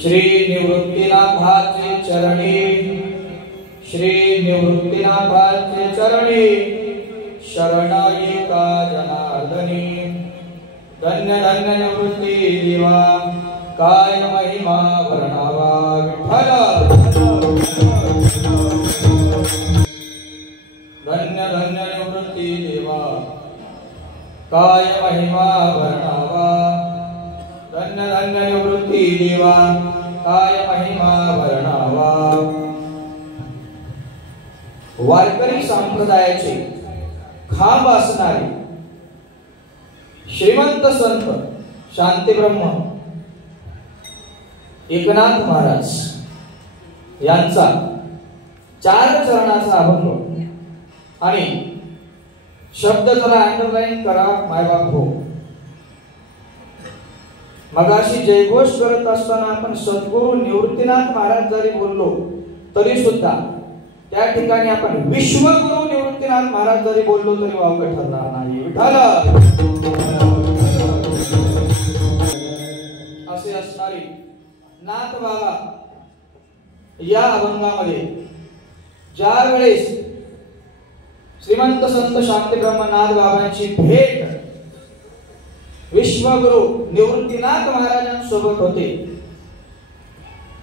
श्री निवृत्तीनाथाचे चरणी, श्री निवृत्तीनाथाचे चरणी शरणायिका जनार्दनी। धन्य धन्य निवृत्ती देवा, काय महिमा वर्णावा विठ्ठल। धन्य धन्य निवृत्ती देवा, काय महिमा वर्णावा। धन्य धन्य निवृत्ती देवा, काय महिमा वर्णावा। वारकरी संप्रदायाचे खांब असणारे श्रीमंत संत शांतीब्रह्म एकनाथ महाराज यांचा 4 चरणाचा अभंग आणि शब्द जरा अंडरलाईन करा मायबाप हो। मगाशी जयघोष करत असताना आपण सद्गुरु निवृत्तीनाथ महाराज जरी बोललो तरी सुद्धा त्या ठिकाणी आपण विश्वगुरु निवृत्तीनाथ महाराज जरी बोललो तरी वावगं ठरणार नाही। विठ्ठल असे असणारे नाथ बाबा या अभंगामध्ये ज्या वेळेस श्रीमंत संत शांतीब्रह्मनाथ बाबांची भेट विश्वगुरु निवृत्तीनाथ महाराजांसोबत होते,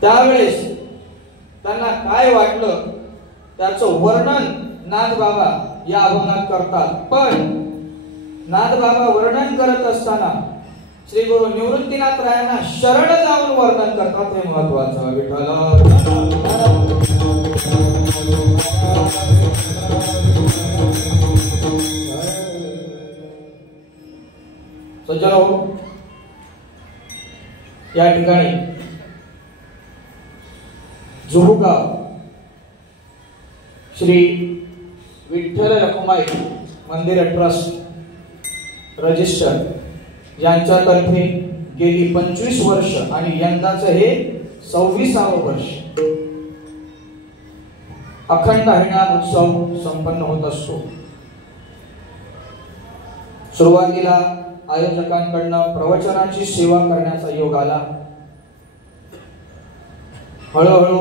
त्यावेळेस त्यांना काय वाटलं त्याचं वर्णन नाथ बाबा या अभंगात करतात। पण नाथ बाबा वर्णन करत असताना श्री गुरु निवृत्तीनाथ रायांना शरण जाऊन वर्णन करतात, हे महत्वाचं। विठ्ठल सज्जनो, या ठिकाणी जुहुगाव श्री विठ्ठल रखुमाई मंदिर ट्रस्ट रजिस्टर यांच्यातर्फे गेली 25 वर्ष आणि यंदाचं हे 26वावं वर्ष अखंड हरिनाम उत्सव संपन्न होत असतो। सुरुवातीला आयोजकांकडनं प्रवचनाची सेवा करण्याचा योग आला। हळूहळू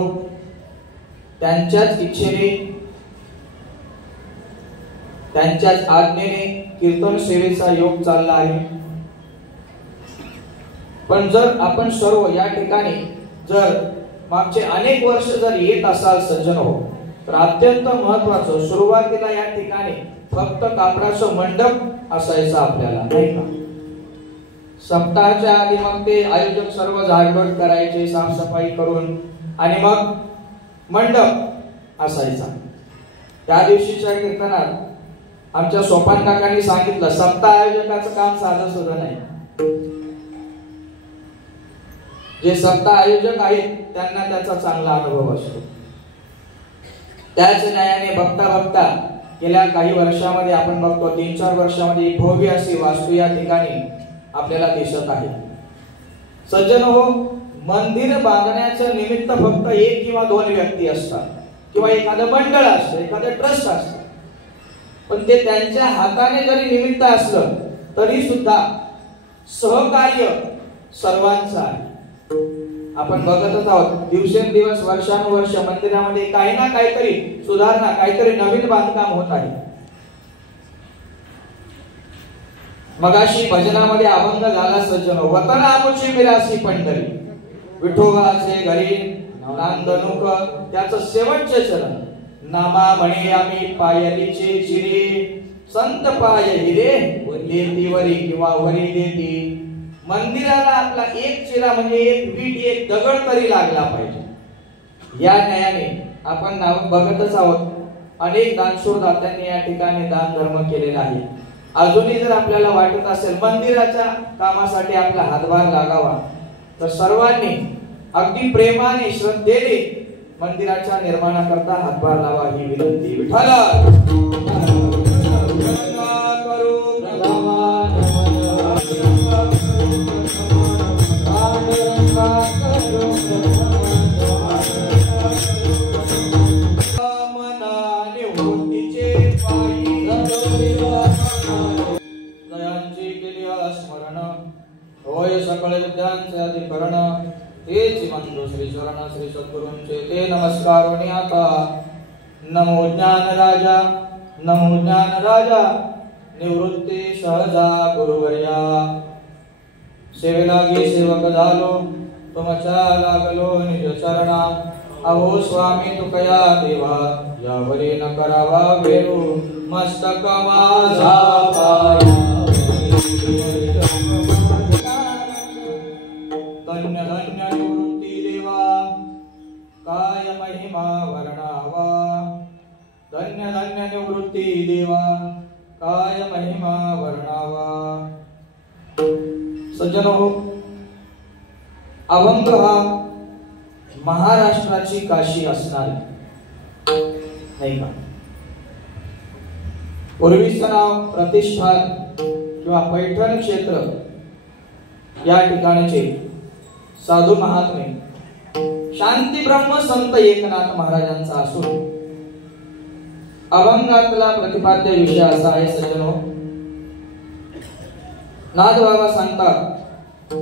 त्यांच्याच इच्छेने त्यांच्याच आज्ञेने कीर्तन सेवेचा योग चालला आहे। पण जर आपण सर्व या ठिकाणी जर मागचे अनेक वर्ष जर येत असाल सज्जन हो, तर अत्यंत महत्वाचं सुरुवातीला या ठिकाणी फक्त कापडाचं मंडप असायचं आपल्याला, नाही का? सप्ताहाच्या आधी मग ते आयोजक सर्व झाडलोट करायचे, साफसफाई करून, आणि मग मंडप असायचा। त्या दिवशीच्या कीर्तनात आमच्या सोपान काकांनी सांगितलं, सप्ताह आयोजकाचं काम साधं सुद्धा नाही। जे सप्ताह आयोजक आहेत त्यांना त्याचा चांगला अनुभव असतो। त्याच न्यायाने बघता बघता गेल्या काही वर्षामध्ये आपण बघतो 3-4 वर्षामध्ये भव्य अशी वास्तू या ठिकाणी आपल्याला दिसत आहे। सज्जन हो, मंदिर बांधण्याचं निमित्त फक्त 1 किंवा 2 व्यक्ती असतात किंवा एखादं मंडळ असतं, एखादं ट्रस्ट असतं, पण ते त्यांच्या हाताने जरी निमित्त असलं तरी सुद्धा सहकार्य सर्वांचं आहे। आपण बघतच आहोत दिवसेंदिवस वर्षानुवर्ष मंदिरामध्ये काही ना काहीतरी सुधारणा, काहीतरी नवीन बांधकाम होत आहे। मगाशी भजनामध्ये अभंग झाला सज्जन, वतन आमुची मिरासी पंढरी, विठोबाचे घरी नांदणूक त्याचं शेवटचे चरण, नामा म्हणे आम्ही पायलीचे चिरे, संत पाय हिरे देतीवरी किंवा वरी देती। मंदिराला आपला एक चिरा म्हणजे एक वीट, एक दगड तरी लागला पाहिजे। या न्यायाने आपण बघतच आहोत अनेक दानशूर दात्यांनी या ठिकाणी दान धर्म केलेला आहे। अजूनही जर आपल्याला वाटत असेल मंदिराच्या कामासाठी आपला हातभार लागावा, तर सर्वांनी अगदी प्रेमाने श्रद्धेने मंदिराच्या निर्माणाकरता हातभार लावा ही विनंती। विठ्ठल स्मरण होय सकळ विद्यांचे अधिकरण हेच श्री चरण श्री सद्गुरूंचे ते नमस्कारोनी आता नमो ज्ञान राजा निवृत्ती सहजा गुरुवर्या सेवेलागी सेवक झालो तुमच्या लागलो निज चरणा अहो स्वामी तुकया देवा यावरी न करावा वेरू मस्तक माझा पाया धन्य धन्य निवृत्ती देवा काय महिमा वर्णावा धन्य धन्य निवृत्ती देवा काय महिमा वर्णावा सज्जनो अभंग हा महाराष्ट्राची काशी असणार नाही का पूर्वीचं नाव प्रतिष्ठान किंवा पैठण क्षेत्र या ठिकाणचे साधू महात्मे शांती ब्रह्म संत एकनाथ महाराजांचा असून अभंगातला प्रतिपाद्य विषय असा आहे सज्जनो नाथ बाबा सांगतात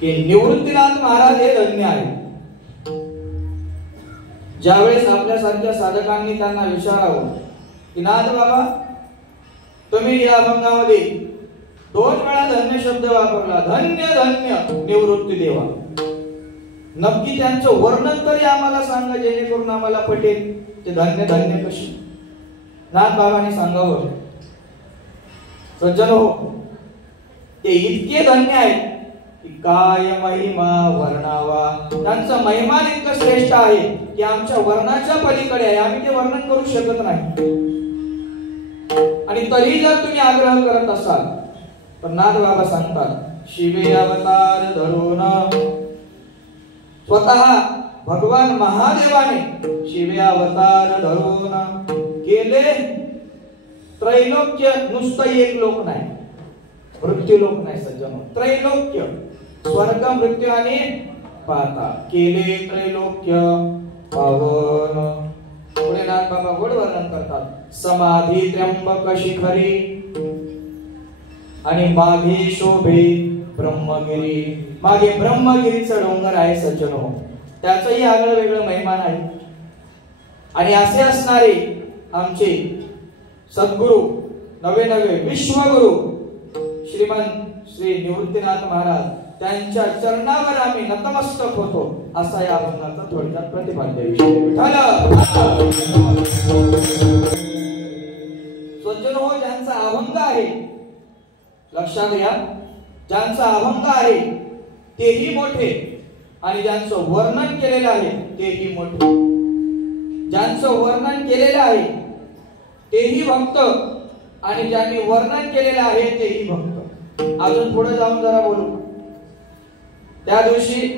की निवृत्तीनाथ महाराज हे धन्य आहे ज्यावेळेस आपल्यासारख्या साधकांनी त्यांना विचारावं की नाथ बाबा तुम्ही या अभंगामध्ये 2 वेळा धन्य शब्द वापरला धन्य धन्य निवृत्ती देवा नक्की त्यांचं वर्णन तरी आम्हाला सांगा जेणेकरून आम्हाला पटेल ते धन्य धन्य कशी नाथ बाबांनी सांगावं सज्जनो ते इतके धन्य आहेत की काय महिमा वर्णावा त्यांचा महिमा इतका श्रेष्ठ आहे की आमच्या वर्णाच्या पलीकडे आहे आम्ही ते वर्णन करू शकत नाही आणि तरी जर तुम्ही आग्रह करत असाल तर नाथ बाबा सांगतात शिवे अवतार धरून स्वतः भगवान महादेवाने शिवे अवतार धरून केले त्रैलोक्य नुसतं एक लोक नाही मृत्यू लोक नाही सज्जनो त्रैलोक्य स्वर्ग मृत्यू आणि पाताळ केले त्रैलोक्य पावन पुढे नाथ बाबा गोड वर्णन करतात समाधी त्र्यंबक शिखरी आणि मागे शोभे ब्रह्मगिरी मागे ब्रह्मगिरीचं डोंगर आहे सज्जनो त्याचंही आगळं वेगळं महिमान आहे आणि असे असणारे आमचे सद्गुरु नवे विश्वगुरु श्रीमंत श्री निवृत्तीनाथ महाराज त्यांच्या चरणावर आम्ही नतमस्तक होतो असा या अभंगाचा थोडक्यात प्रतिपाद्य विषय सज्जनो ज्यांचा अभंग आहे लक्षात घ्या ज्यांचा अभंग आहे तेही मोठे आणि ज्यांचं वर्णन केलेलं आहे तेही मोठे ज्यांचं वर्णन केलेलं आहे तेही भक्त आणि ज्यांनी वर्णन केलेलं आहे तेही भक्त अजून पुढे जाऊन जरा बोलू त्या दिवशी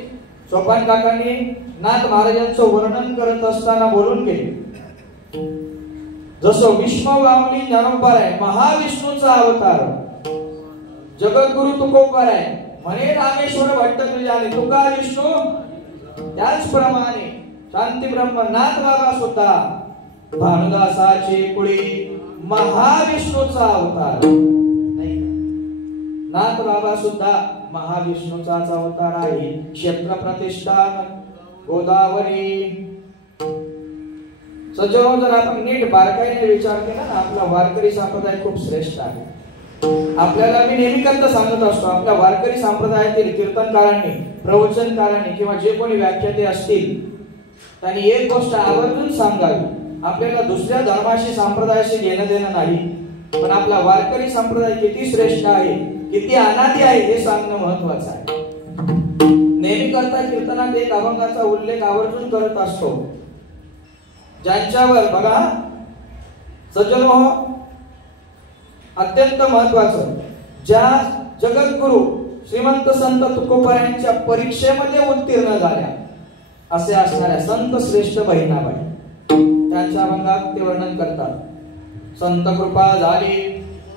सोपान काकांनी नाथ महाराजांचं वर्णन करत असताना बोलून गेले जसं विश्ववामनी ज्ञानोबा आहे महाविष्णूचा अवतार जगद्गुरु तुकोबर आहे म्हणे रामेश्वर भट्ट तुझ्याने तुका विष्णू त्याचप्रमाणे शांती ब्रह्म नाथ बाबा सुद्धा भानुदासाचे कुळी महाविष्णूचा अवतार नाथ बाबा सुद्धा महाविष्णूचाच अवतार आहे क्षेत्र प्रतिष्ठान गोदावरी सज्जनो जर आपण नीट बारकाईने विचार केला ना आपला वारकरी संप्रदाय खूप श्रेष्ठ आहे आपल्याला मी नेहमी सांगत असतो आपल्या वारकरी संप्रदायातील कीर्तनकारांनी प्रवचनकारांनी किंवा जे कोणी व्याख्याते असतील त्यांनी एक गोष्ट आवर्जून सांगावी आपल्याला दुसऱ्या धर्माशी संप्रदायाशी घेणं देणं नाही पण आपला वारकरी संप्रदाय किती श्रेष्ठ आहे किती अनादी आहे हे सांगणं महत्वाचं आहे नेहमी करता कीर्तनात एक अभंगाचा उल्लेख आवर्जून करत असतो ज्यांच्यावर बघा सज्जनो अत्यंत महत्वाचं ज्या जगद्गुरु श्रीमंत संत तुकोबरायांच्या परीक्षेमध्ये उत्तीर्ण झाल्या असे असणाऱ्या संत श्रेष्ठ बहिणाबाई त्यांच्या अभंगात ते वर्णन करतात संत कृपा झाली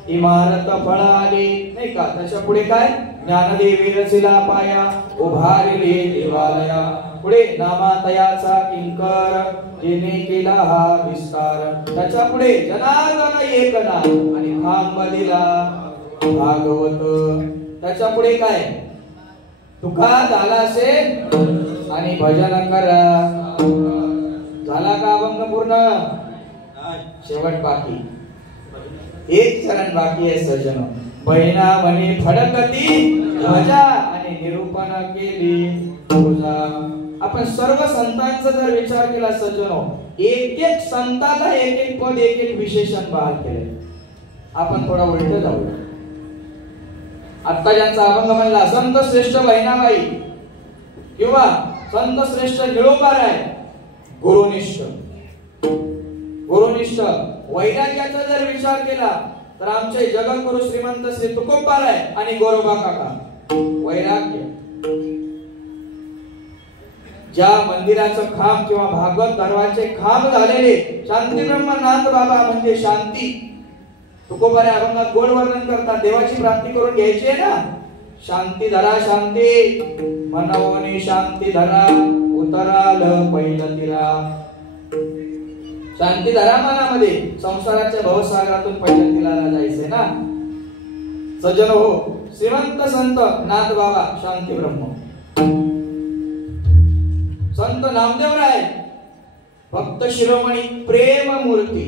इमारत फळ आली नाही का त्याच्या पुढे काय ज्ञानदेवी रचिला पाया उभारले देवालया पुढे नामातयाचा किंकर जेने केला हा विस्तार त्याच्या पुढे जनार्दन एक नाम आणि खांब दिला भागवत त्याच्या पुढे काय तुका झाला से आणि भजन करा. झाला का अभंग पूर्ण? शेवट बाकी, एक चरण बाकी आहे सज्जन. बहिणा म्हणे फडकती ध्वजा आणि निरूपण केली पूजा. आपण सर्व संतांचा जर विचार केला सज्जनो, एक एक संताला एक एक पद एक एक विशेषण बहाल केले. आपण थोडा उलट जाऊ. आता ज्यांचा अभंग म्हणला संत श्रेष्ठ बहिणाबाई किंवा संत श्रेष्ठ निळोबाराय, गुरुनिष्ठ. गुरुनिष्ठ वैराग्याचा जर विचार केला तर आमचे जगद्गुरु श्रीमंत श्री तुकोबाराय आणि गोरोबा काका. वैराग्य. ज्या मंदिराचं खांब किंवा भागवत दरवाजे खांब झालेले शांती ब्रह्मनाथ बाबा म्हणजे शांती. तुकोबारे अभंगात गोड वर्णन करतात. देवाची प्राप्ती करून घ्यायची आहे ना. शांती धरा शांती, मनवनी शांती धरा, उतराल पहिलं तिरा. शांती धरा मनामध्ये, संसाराच्या भवसागरातून पहिल्या तिराला जायचंय ना सज्जन हो. श्रीमंत संत नाथ बाबा शांती ब्रह्म. संत नामदेवराय भक्त शिरोमणी प्रेम मूर्ती,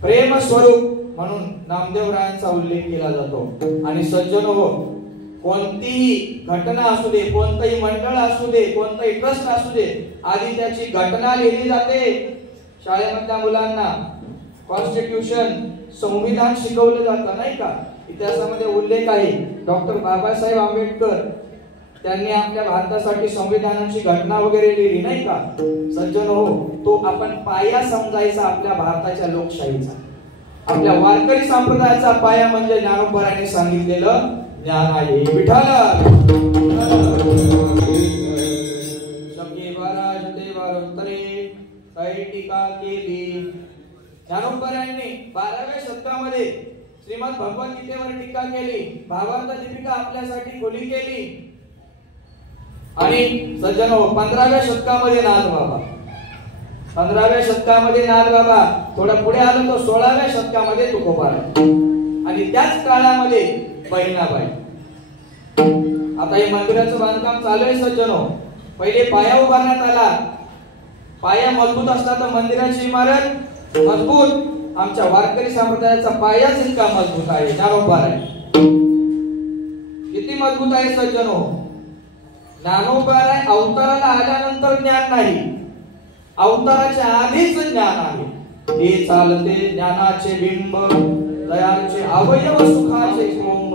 प्रेम स्वरूप म्हणून नामदेवरायांचा उल्लेख केला जातो. आणि सज्जन हो, कोणतीही घटना असू दे, कोणतंही मंडळ असू दे, कोणतंही ट्रस्ट असू दे, आधी त्याची घटना लिहिली जाते. शाळेमधल्या मुलांना कॉन्स्टिट्यूशन संविधान शिकवलं जातं नाही का. इतिहासामध्ये उल्लेख आहे डॉक्टर बाबासाहेब आंबेडकर त्यांनी आपल्या भारतासाठी संविधानाची घटना वगैरे लिहिली नाही का. सज्जन हो, तो आपण पाया समजायचा आपल्या भारताच्या लोकशाहीचा. आपल्या वारकरी संप्रदायाचा पाया म्हणजे ज्ञानोबारांनी सांगितलेलं ज्ञान आहे. विठ्ठल काही टीका केली. ज्ञानोबारांनी 12व्या शतकामध्ये श्रीमद भगवद्गीतेवर टीका केली. भावार्थ दीपिका आपल्यासाठी खुली केली. आणि सज्जनो 15व्या शतकामध्ये नाथ बाबा, 15व्या शतकामध्ये नाथ बाबा, थोडं पुढे आलो तो 16व्या शतकामध्ये तुकोबाराय आणि त्याच काळामध्ये बहिणाबाई. आता हे मंदिराचं बांधकाम चालू आहे सज्जनो. पहिले पाया उभारण्यात आला. पाया मजबूत असला तर मंदिराची इमारत मजबूत. आमच्या वारकरी संप्रदायाचा पायाच इतका मजबूत आहे. ज्ञानोबाराय किती मजबूत आहे सज्जनो. ज्ञानोबाराय अवताराला आल्यानंतर ज्ञान नाही, अवताराच्या आधीच ज्ञान आहे. हे चालते ज्ञानाचे बिंब, दयाचे अवयव सुखाचे कुंभ,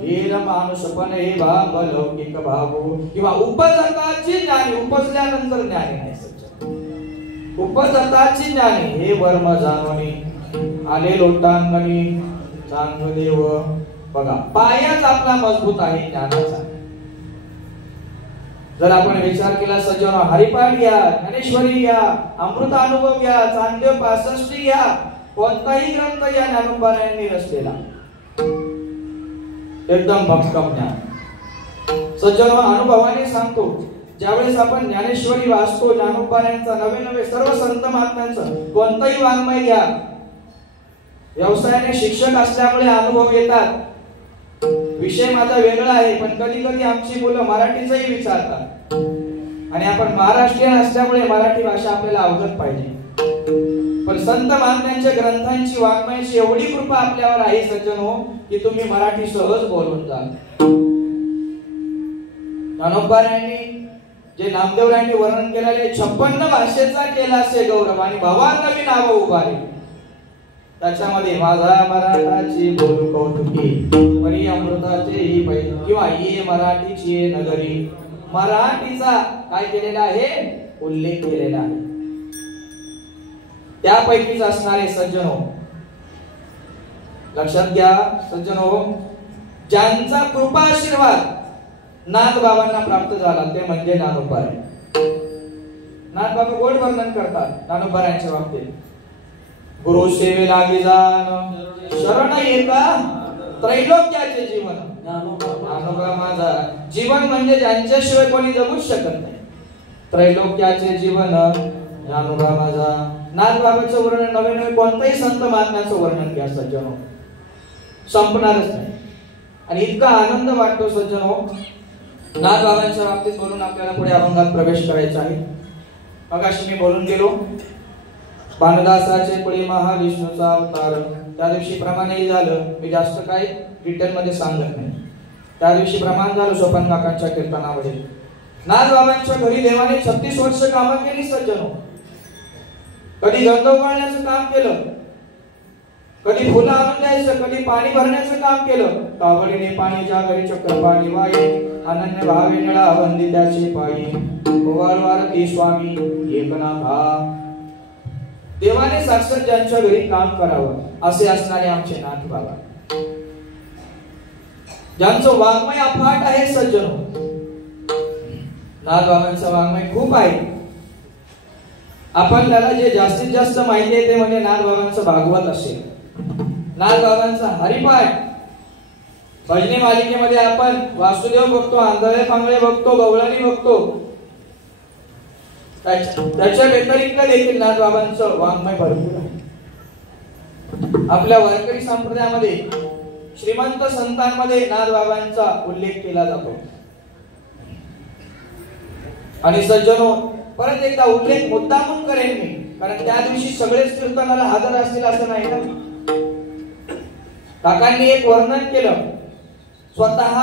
हे मानुषपण हे भाव लौकिक भाव. किंवा उपजताची ज्ञानी, उपजल्यानंतर ज्ञानी नाही सज्जन. उपजताची ज्ञानी हे वर्म जाणवणी, आले लोटांगणी चांगदेव. बघा पायाच आपला मजबूत आहे ज्ञानाचा. जर आपण विचार केला सज्जन, हरिपाठ घ्या, ज्ञानेश्वरी घ्या, अमृतानुभव घ्या, चांगदेव 65 घ्या, कोणताही ग्रंथ या ज्ञानोबारायांनी रचलेला एकदम भक्कम ज्ञान. सज्जन अनुभवाने सांगतो, ज्यावेळेस आपण ज्ञानेश्वरी वाचतो, ज्ञानोबारायांचा नवे नवे सर्व संत महात्म्यांचं कोणताही वाङ्मय घ्या. व्यवसायाने शिक्षक असल्यामुळे अनुभव येतात. विषय माझा वेगळा आहे, पण कधी कधी आमची मुलं मराठीचंही विचारतात. आणि आपण महाराष्ट्रीयन असल्यामुळे मराठी भाषा आपल्याला अवगत पाहिजे. पण संत महात्म्यांच्या ग्रंथांची वाङ्मयाची एवढी कृपा आपल्यावर आहे सज्जन हो, की तुम्ही मराठी सहज बोलून जाल. ज्ञानोबारायांनी जे नामदेवरायांनी वर्णन केलेले 56 भाषेचा केला असे गौरव आणि भवान नवी नाव उभारे. त्याच्यामध्ये माझा मराठाची बोलू कौतुकी, परी अमृताचे ही पैल किंवा ये मराठीची नगरी. मराठीचा काय केलेला आहे, उल्लेख केलेला आहे. त्यापैकीच असणारे सज्जनो लक्षात घ्या. सज्जनो, ज्यांचा कृपा आशीर्वाद नाथ बाबांना प्राप्त झाला ते म्हणजे ज्ञानोबाराय. नाथ बाबा गोड वर्णन करतात ज्ञानोबारायांच्या बाबतीत. गुरु सेवे लागी जाण, शरण येता त्रैलोक्याचे जीवन. ज्ञानोबा माझा जीवन म्हणजे ज्यांच्याशिवाय कोणी जगूच शकत नाही. त्रैलोक्याचे जीवन ज्ञानोबा माझा. नाथ बाबांचं वर्णन नवे नवे कोणत्याही संत महात्म्याचं वर्णन घ्या सज्जनो, संपणारच नाही. आणि इतका आनंद वाटतो सज्जनो, नाथबाबांच्या बाबतीत बोलून आपल्याला पुढे अभंगात प्रवेश करायचा आहे. मगाशी मी बोलून गेलो भानुदासाचे पुढे महाविष्णूचा अवतार. त्या दिवशी प्रमाणे झालं, मी जास्त काही डिटेल मध्ये सांगत नाही. त्या दिवशी प्रमाण झालं सोपान काकांच्या कीर्तनामध्ये. नाथबाबांच्या घरी देवाने 36 वर्ष कामं केली सज्जनो. कधी गंध उगाळण्याचं काम केलं, कधी फुलं आणून द्यायचं, कधी पाणी भरण्याचं काम केलं. कावडीने पाणीच्या घरी चक्र पाणी वाई, अनन्य भावे निळा वंदी त्याची पायी. ओवाळवारती स्वामी एकनाथा. देवाने साक्षात ज्यांच्या घरी काम करावं असे असणारे आमचे नाथ बाबा, ज्यांचं वाङ्मय अफाट आहे सज्जनो. नाथ बाबांचं वाङ्मय खूप आहे. आपण त्याला जे जास्तीत जास्त माहिती आहे ते म्हणजे नाथ बाबांचं भागवत असेल, नाथ बाबांचा हरिपाठ. भजनी मालिकेमध्ये आपण वासुदेव बघतो, आंधळे पांगळे बघतो, गवळणी बघतो. त्याच्या व्यतिरिक्त देखील नाथ बाबांचं वाङ्मय भरपूर आहे. आपल्या वारकरी संप्रदायामध्ये श्रीमंत संतांमध्ये नाथ बाबांचा उल्लेख केला जातो. आणि सज्जनो, परत एकदा उल्लेख मुद्दामून करेन मी, कारण त्या दिवशी सगळेच कीर्तनाला हजर असतील असं नाही ना. काकांनी एक वर्णन केलं, स्वतः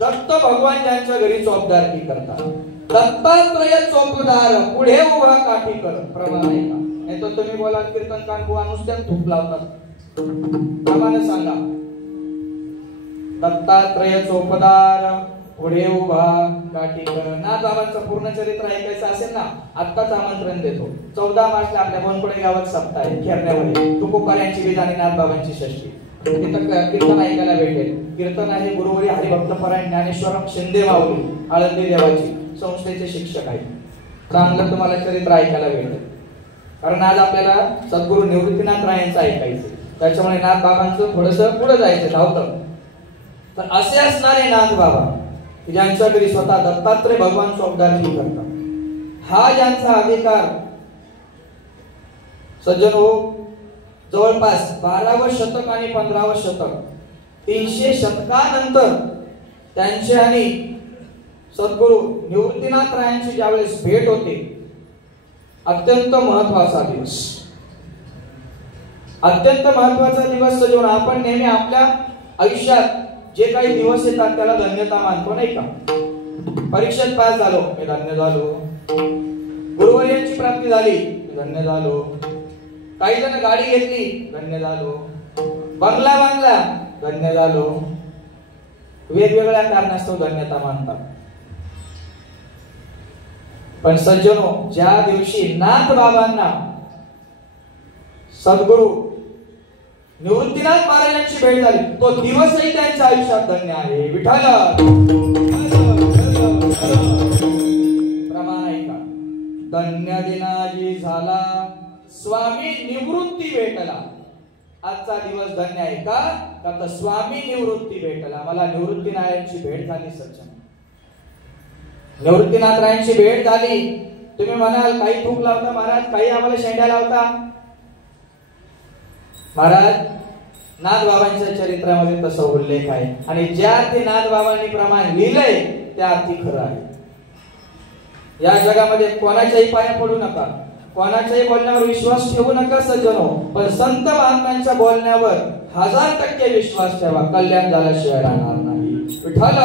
दत्त भगवान ज्यांच्या घरी चोपदारकी करतात, दत्तात्रय चोपदार पुढे उभा काठी कर. प्रमाण आहे का? नाही तर तुम्ही बोला कीर्तन कानबुवा नुसत्या धूप लावतात. प्रमाण सांगा. दत्तात्रय चोपदार पुढे उभा काठी कर. नाथ बाबांचं पूर्ण चरित्र ऐकायचं असेल ना, आत्ताच आमंत्रण देतो. 14 मार्चला आपल्या बोनपडे गावात सप्ताह आहे खेरण्यामध्ये. तुकोबाऱ्यांची बीज आणि नाथ बाबांची षष्ठी. तिथं कीर्तन ऐकायला भेटेल. कीर्तन आहे गुरुवारी हरिभक्तपरायण ज्ञानेश्वरम शिंदे माऊली आळंदी देवाची संस्थेचे शिक्षक आहेत. चांगलं तुम्हाला चरित्र ऐकायला भेटेल. कारण आज आपल्याला सद्गुरू निवृत्तीनाथ रायांचं ऐकायचं, त्याच्यामुळे नाथ बाबांचं थोडस पुढे जायचं धावतं. तर असे असणारे नाथ बाबा ज्यांच्या घरी स्वतः दत्तात्रय भगवान चोपदारकी करतात, हा ज्यांचा अधिकार सज्जन हो, जवळपास 12वं शतक आणि 15वं शतक 300 शतकानंतर त्यांचे आणि सद्गुरू निवृत्तीनाथ रायांची ज्यावेळेस भेट होते, अत्यंत महत्वाचा दिवस. अत्यंत महत्वाचा दिवस सजून आपण नेहमी आपल्या आयुष्यात जे काही दिवस येतात त्याला धन्यता मानतो, नाही का? परीक्षेत पास झालो, मी धन्य झालो. गुरुवर्यांची प्राप्ती झाली, धन्य झालो. काही जण गाडी घेतली, धन्य झालो. बंगला बांधला, धन्य झालो. वेगवेगळ्या कारणास्तव धन्यता मानतात. पण सज्जनो, ज्या दिवशी नाथ बाबांना सद्गुरू निवृत्तीनाथ महाराजांची भेट झाली, तो दिवसही त्यांच्या आयुष्यात धन्य आहे. विठ्ठल प्रमाण आहे का? धन्य दिनाजी झाला स्वामी निवृत्ती भेटला. आजचा दिवस धन्य आहे का? तर स्वामी निवृत्ती भेटला. मला निवृत्तीनाथांची भेट झाली सज्जन. निवृत्तीनाथ रायांची भेट झाली. तुम्ही म्हणाल काही थूक लावता महाराज, काही आम्हाला शेंड्या लावता. महाराज, नाथ बाबांच्या चरित्रामध्ये तसा उल्लेख आहे आणि ज्या अर्थी नाथ बाबांनी प्रमाण लिहिलंय त्या अर्थी खरं आहे. या जगामध्ये कोणाच्याही पाया पडू नका, कोणाच्याही बोलण्यावर विश्वास ठेवू नका सज्जनो, पण संत महात्म्यांच्या बोलण्यावर 1000% विश्वास ठेवा. कल्याण झाल्याशिवाय राहणार नाही. विठ्ठल,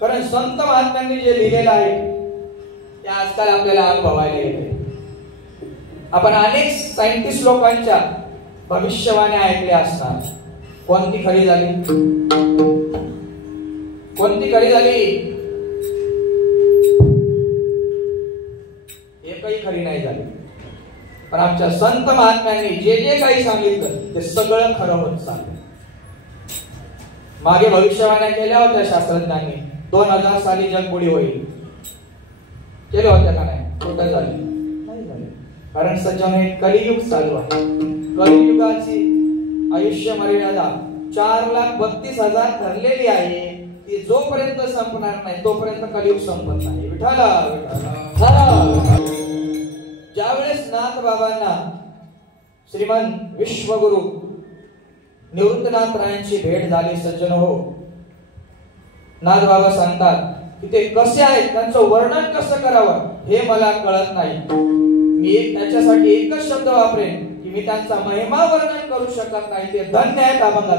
कारण संत महात्म्यांनी जे लिहिलेलं आहे ते आजकाल आपल्याला अनुभवायला येते. आपण अनेक सायंटिस्ट लोकांच्या भविष्यवाणी ऐकल्या असणार. कोणती खरी झाली, कोणती खरी झाली? एकही खरी नाही झाली. पण आमच्या संत महात्म्यांनी जे जे काही सांगितलं ते सगळं खरं होत चाललं. मागे भविष्यवाण्या केल्या होत्या शास्त्रज्ञांनी, 2000 साली जगबुडी होईल, केल्या होत्या का नाही? कुठं झाली? नाही झाली. कारण सज्जन हे कलियुग चालू आहे. कलियुगाची आयुष्य मर्यादा 4,32,000 ठरलेली आहे. ती जोपर्यंत संपणार नाही तोपर्यंत कलियुग संपत नाही. विठ्ठल, ज्यावेळेस नाथ बाबांना श्रीमन विश्वगुरु निवृत्तीनाथ रायांची भेट झाली सज्जन हो, नाथबाबा सांगतात की ते कसे आहेत, त्यांचं वर्णन कसं करावं हे मला कळत नाही. मी त्याच्यासाठी एकच शब्द वापरेन की मी त्यांचा महिमा वर्णन करू शकत नाही. ते धन्य आहेत अभंग.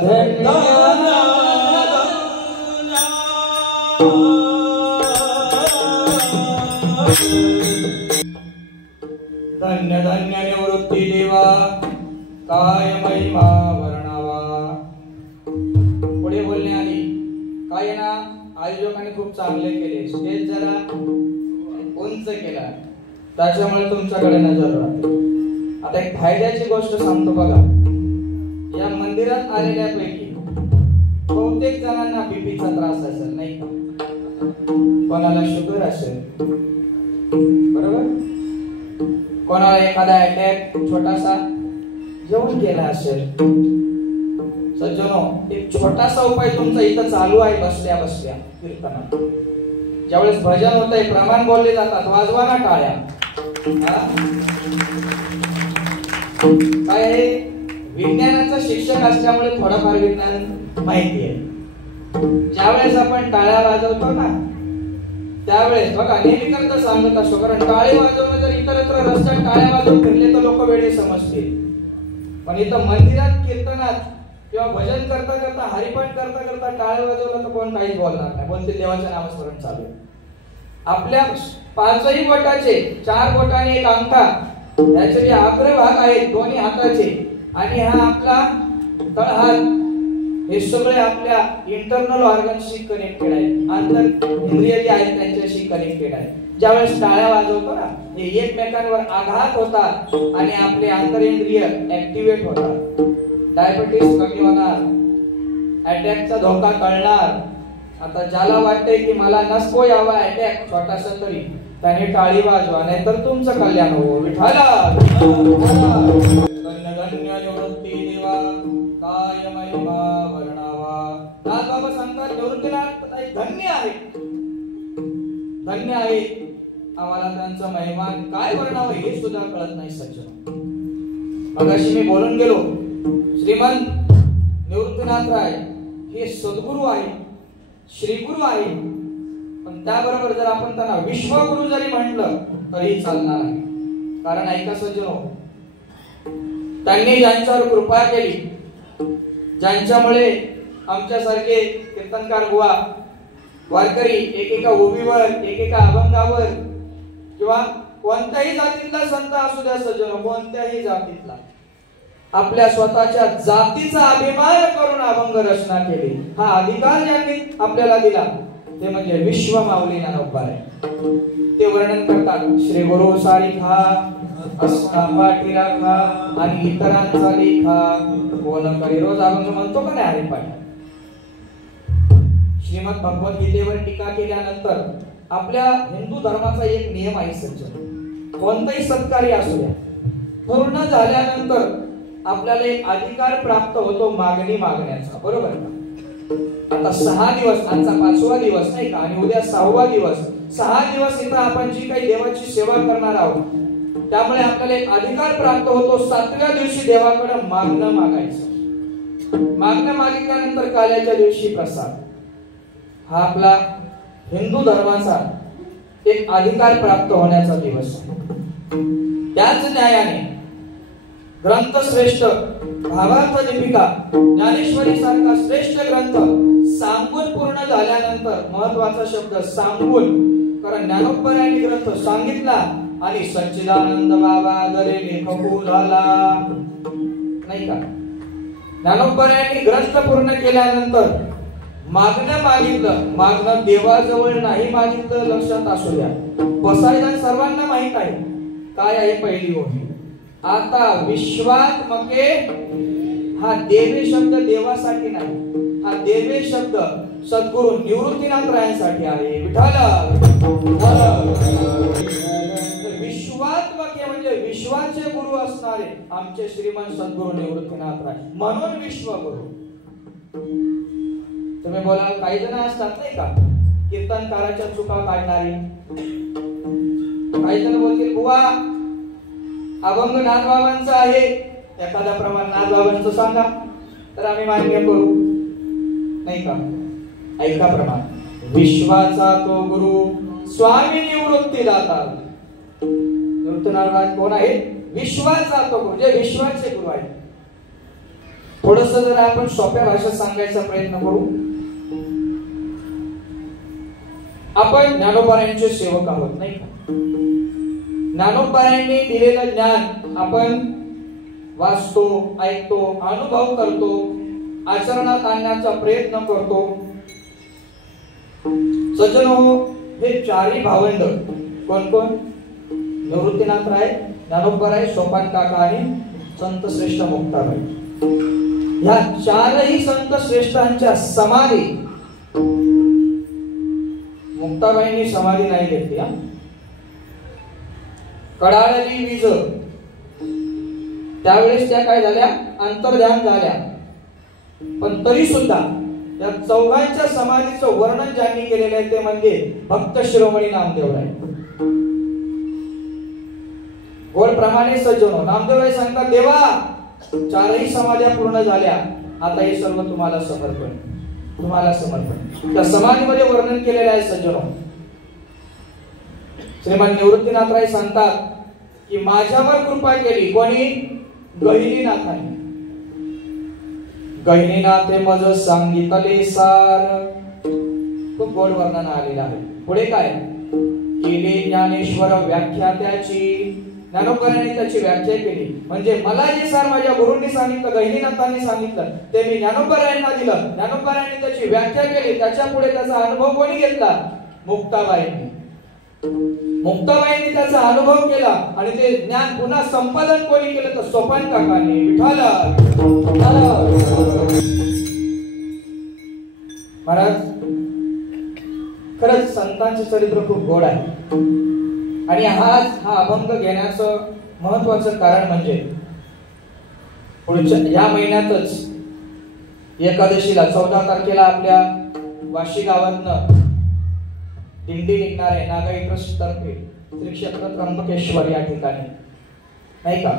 धन्य धन्य निवृत्ती देवा, काय महिमा वर्णावा. पुढे बोलणे आली काय ना, आयोजकांनी खूप चांगले केले, स्टेज जरा उंच केला, त्याच्यामुळे तुमच्याकडे नजर राहते. आता एक फायद्याची गोष्ट सांगतो बघा. या मंदिरात आलेल्यापैकी बहुतेक जणांना बीपीचा त्रास असेल, नाही का? कोणाला शुगर असेल, बरोबर, कोणाला एखादा अटॅक छोटासा येऊन गेला असेल. सज्जनो, एक छोटासा उपाय तुमचा इथं चालू आहे बसल्या बसल्या कीर्तनात. ज्यावेळेस भजन होतंय, प्रमाण बोलले जातात, वाजवा ना टाळ्या. काय आहे, विज्ञानाचा शिक्षक असल्यामुळे थोडंफार विज्ञान माहिती आहे. ज्यावेळेस आपण टाळ्या वाजवतो ना, त्यावेळेस बघा नेहमी करता सांगत असतो, कारण टाळे वाजवणं जर इतरत्र रस्त्यात टाळ्या वाजवून फिरले तर लोक वेळे समजतील. पण इथं मंदिरात कीर्तनात किंवा भजन करता करता, हरिपाठ करता करता टाळ्या वाजवलं तर कोण काहीच बोलणार नाही, बोलते देवाचं नामस्मरण चालू आहे. आपल्या पाचही बोटाचे, 4 बोटाने एक अंगठा, याचे जे अग्रभाग आहेत दोन्ही हाताचे, आणि हा आपला तळहात, हे सगळे आपल्या इंटरनल ऑर्गन्सशी कनेक्टेड आहेत. आंतर इंद्रिय जे आहेत त्यांच्याशी कनेक्टेड आहेत. ज्यावेळेस टाळ्या वाजवतो ना, हे एकमेकांवर आघात होतात आणि आपले आंतरेंद्रिय ऍक्टिव्हेट होतात. डायबिटीस कमी होणार, अटॅकचा धोका टळणार. आता ज्याला वाटतंय की मला नको यावा अटॅक छोटासा तरी, त्याने टाळी वाजवा, नाहीतर तुमचं कल्याण हो. विठाला धन्य निवृत्ती देवा, काय महिमा वर्णावा. नाथबाबा सांगतात निवृत्तीनाथ धन्य आहे, धन्य आहे. आम्हाला त्यांचा महिमा काय वर्णावं हे सुद्धा कळत नाही सज्जन. मगाशी मी बोलून गेलो, श्रीमंत निवृत्तीनाथ राय हे सद्गुरू आहे, श्रीगुरू आहे. पण त्याबरोबर जर आपण त्यांना विश्वगुरु जरी म्हटलं तरी चालणार आहे. कारण ऐका सज्जनो, त्यांनी ज्यांच्यावर कृपा केली, ज्यांच्यामुळे आमच्यासारखे कीर्तनकार बुवा, वारकरी एकेका उभीवर, एकेका अभंगावर, किंवा कोणत्याही जातीतला संत असू द्या सज्जनो, कोणत्याही जातीतला, आपल्या स्वतःच्या जातीचा अभिमान करून अभंग रचना केली. हा अधिकार ज्यांनी आपल्याला दिला ते म्हणजे विश्व माऊली ज्ञानोबा. ते वर्णन करतात, श्री गुरु सारिखा असता पाठी राखा आणि इतरांचा लेखा कोण करी. रोज अभंग म्हणतो का नाही हरिपाठ. श्रीमद भगवद्गीतेवर टीका केल्यानंतर आपल्या हिंदू धर्माचा एक नियम आहे सज्जन, कोणताही सत्कार्य असू द्या, पूर्ण झाल्यानंतर आपल्याला एक अधिकार प्राप्त होतो मागणी मागण्याचा, बरोबर का? आता 6 दिवस, आजचा 5वा दिवस नाही का, आणि उद्या 6वा दिवस, 6 दिवस इथं आपण जी काही देवाची सेवा करणार आहोत, त्यामुळे आपल्याला एक अधिकार प्राप्त होतो 7व्या दिवशी देवाकडे मागणं मागायचं. मागणं मागितल्यानंतर काल्याच्या दिवशी प्रसाद. हा आपला हिंदू धर्माचा एक अधिकार प्राप्त होण्याचा दिवस आहे. त्याच न्यायाने ग्रंथ श्रेष्ठ, भावार्थ दीपिका, ज्ञानेश्वरी सारखा श्रेष्ठ ग्रंथ सांगून पूर्ण झाल्यानंतर, महत्वाचा शब्द सांगून, कारण ज्ञानोबरायांनी ग्रंथ सांगितला आणि सच्चिदानंद बाबा दरे लेखकू झाला, नाही का? ज्ञानोबरायांनी ग्रंथ पूर्ण केल्यानंतर मागणं मागितलं, मागणं देवाजवळ नाही मागितलं, लक्षात असू द्या. बसायला सर्वांना माहित आहे काय आहे पहिली गोष्ट. आता विश्वात्मके हा देवे शब्द देवासाठी नाही, हा देवे शब्द सद्गुरु निवृत्तीनाथ रायांसाठी आहे. विठाला विश्वात्मके म्हणजे विश्वाचे गुरु असणारे आमचे श्रीमंत सद्गुरु निवृत्तीनाथ राय, म्हणून विश्वगुरु. तुम्ही बोलाल काही जण असतात नाही का कीर्तनकाराच्या चुका काढणारी, काही जण बोलतील बुवा अभंग नाथबाबांचा आहे, एखादा प्रमाण नाथबाबांचं सांगा तर आम्ही मान्य करू, नाही का? ऐका प्रमाण विश्वाचा तो गुरु स्वामी निवृत्तीदाता. निवृत्तीनाथ कोण आहे? विश्वाचा तो गुरु, जे विश्वाचे गुरु आहे. थोडस जर आपण सोप्या भाषेत सांगायचा प्रयत्न करू. आपण ज्ञानोबारायांचे सेवक आहोत, नाही का? ज्ञानोबारायांनी दिलेलं ज्ञान आपण वाचतो, ऐकतो, अनुभव करतो, आचरणात आणण्याचा प्रयत्न करतो. सज्जनो, हे चारही भावंड कोण कोण? निवृत्तीनाथ राय, ज्ञानोबाराय, सोपान काका आणि संत श्रेष्ठ मुक्ताबाई. ह्या चारही संत श्रेष्ठांच्या समाधी मुक्ताबाईंनी समाधी नाही घेतली. कडाळली वीज, त्यावेळेस त्या काय झाल्या? अंतर्ध्यान झाल्या. पण तरी सुद्धा या चौघांच्या समाधीचं वर्णन ज्यांनी केलेलं आहे ते म्हणजे भक्त शिरोमणी नामदेवराय. गोड प्रमाणे सज्जनो, नामदेवराय सांगतात, देवा चारही समाध्या पूर्ण झाल्या, आता हे सर्व तुम्हाला समर्पण, तुम्हाला समर्पण. त्या समाधीमध्ये वर्णन केलेलं आहे सज्जनो. श्रीमान निवृत्तीनाथ राय सांगतात की माझ्यावर कृपा केली कोणी? गहिनीनाथाने. गहिनीनाथे मज सांगितले सार. खूप गोड वर्णन आलेलं आहे. पुढे काय? केले ज्ञानेश्वर व्याख्या त्याची. ज्ञानोबारायांनी त्याची व्याख्या केली. म्हणजे मला जे सार माझ्या गुरूंनी सांगितलं, गहिनीनाथांनी सांगितलं, ते मी ज्ञानोबारायांना दिलं. ज्ञानोबारायांनी त्याची व्याख्या केली. त्याच्या पुढे त्याचा अनुभव कोणी घेतला? मुक्ताबाईंनी. मुक्ताबाईंनी त्याचा अनुभव केला आणि ते ज्ञान पुन्हा संपादन कोणी केलं? तर सोपान काकांनी. विठ्ठल महाराज, खरंच संतांचे चरित्र खूप गोड आहे. आणि हा अभंग घेण्याचं महत्वाचं कारण म्हणजे पुढच्या या महिन्यातच एकादशीला 14 तारखेला आपल्या वाशी गावातनं दिंडी निघणार आहे. नागाई ट्रस्ट तर्फे श्री क्षेत्र त्र्यंबकेश्वर या ठिकाणी, नाही का?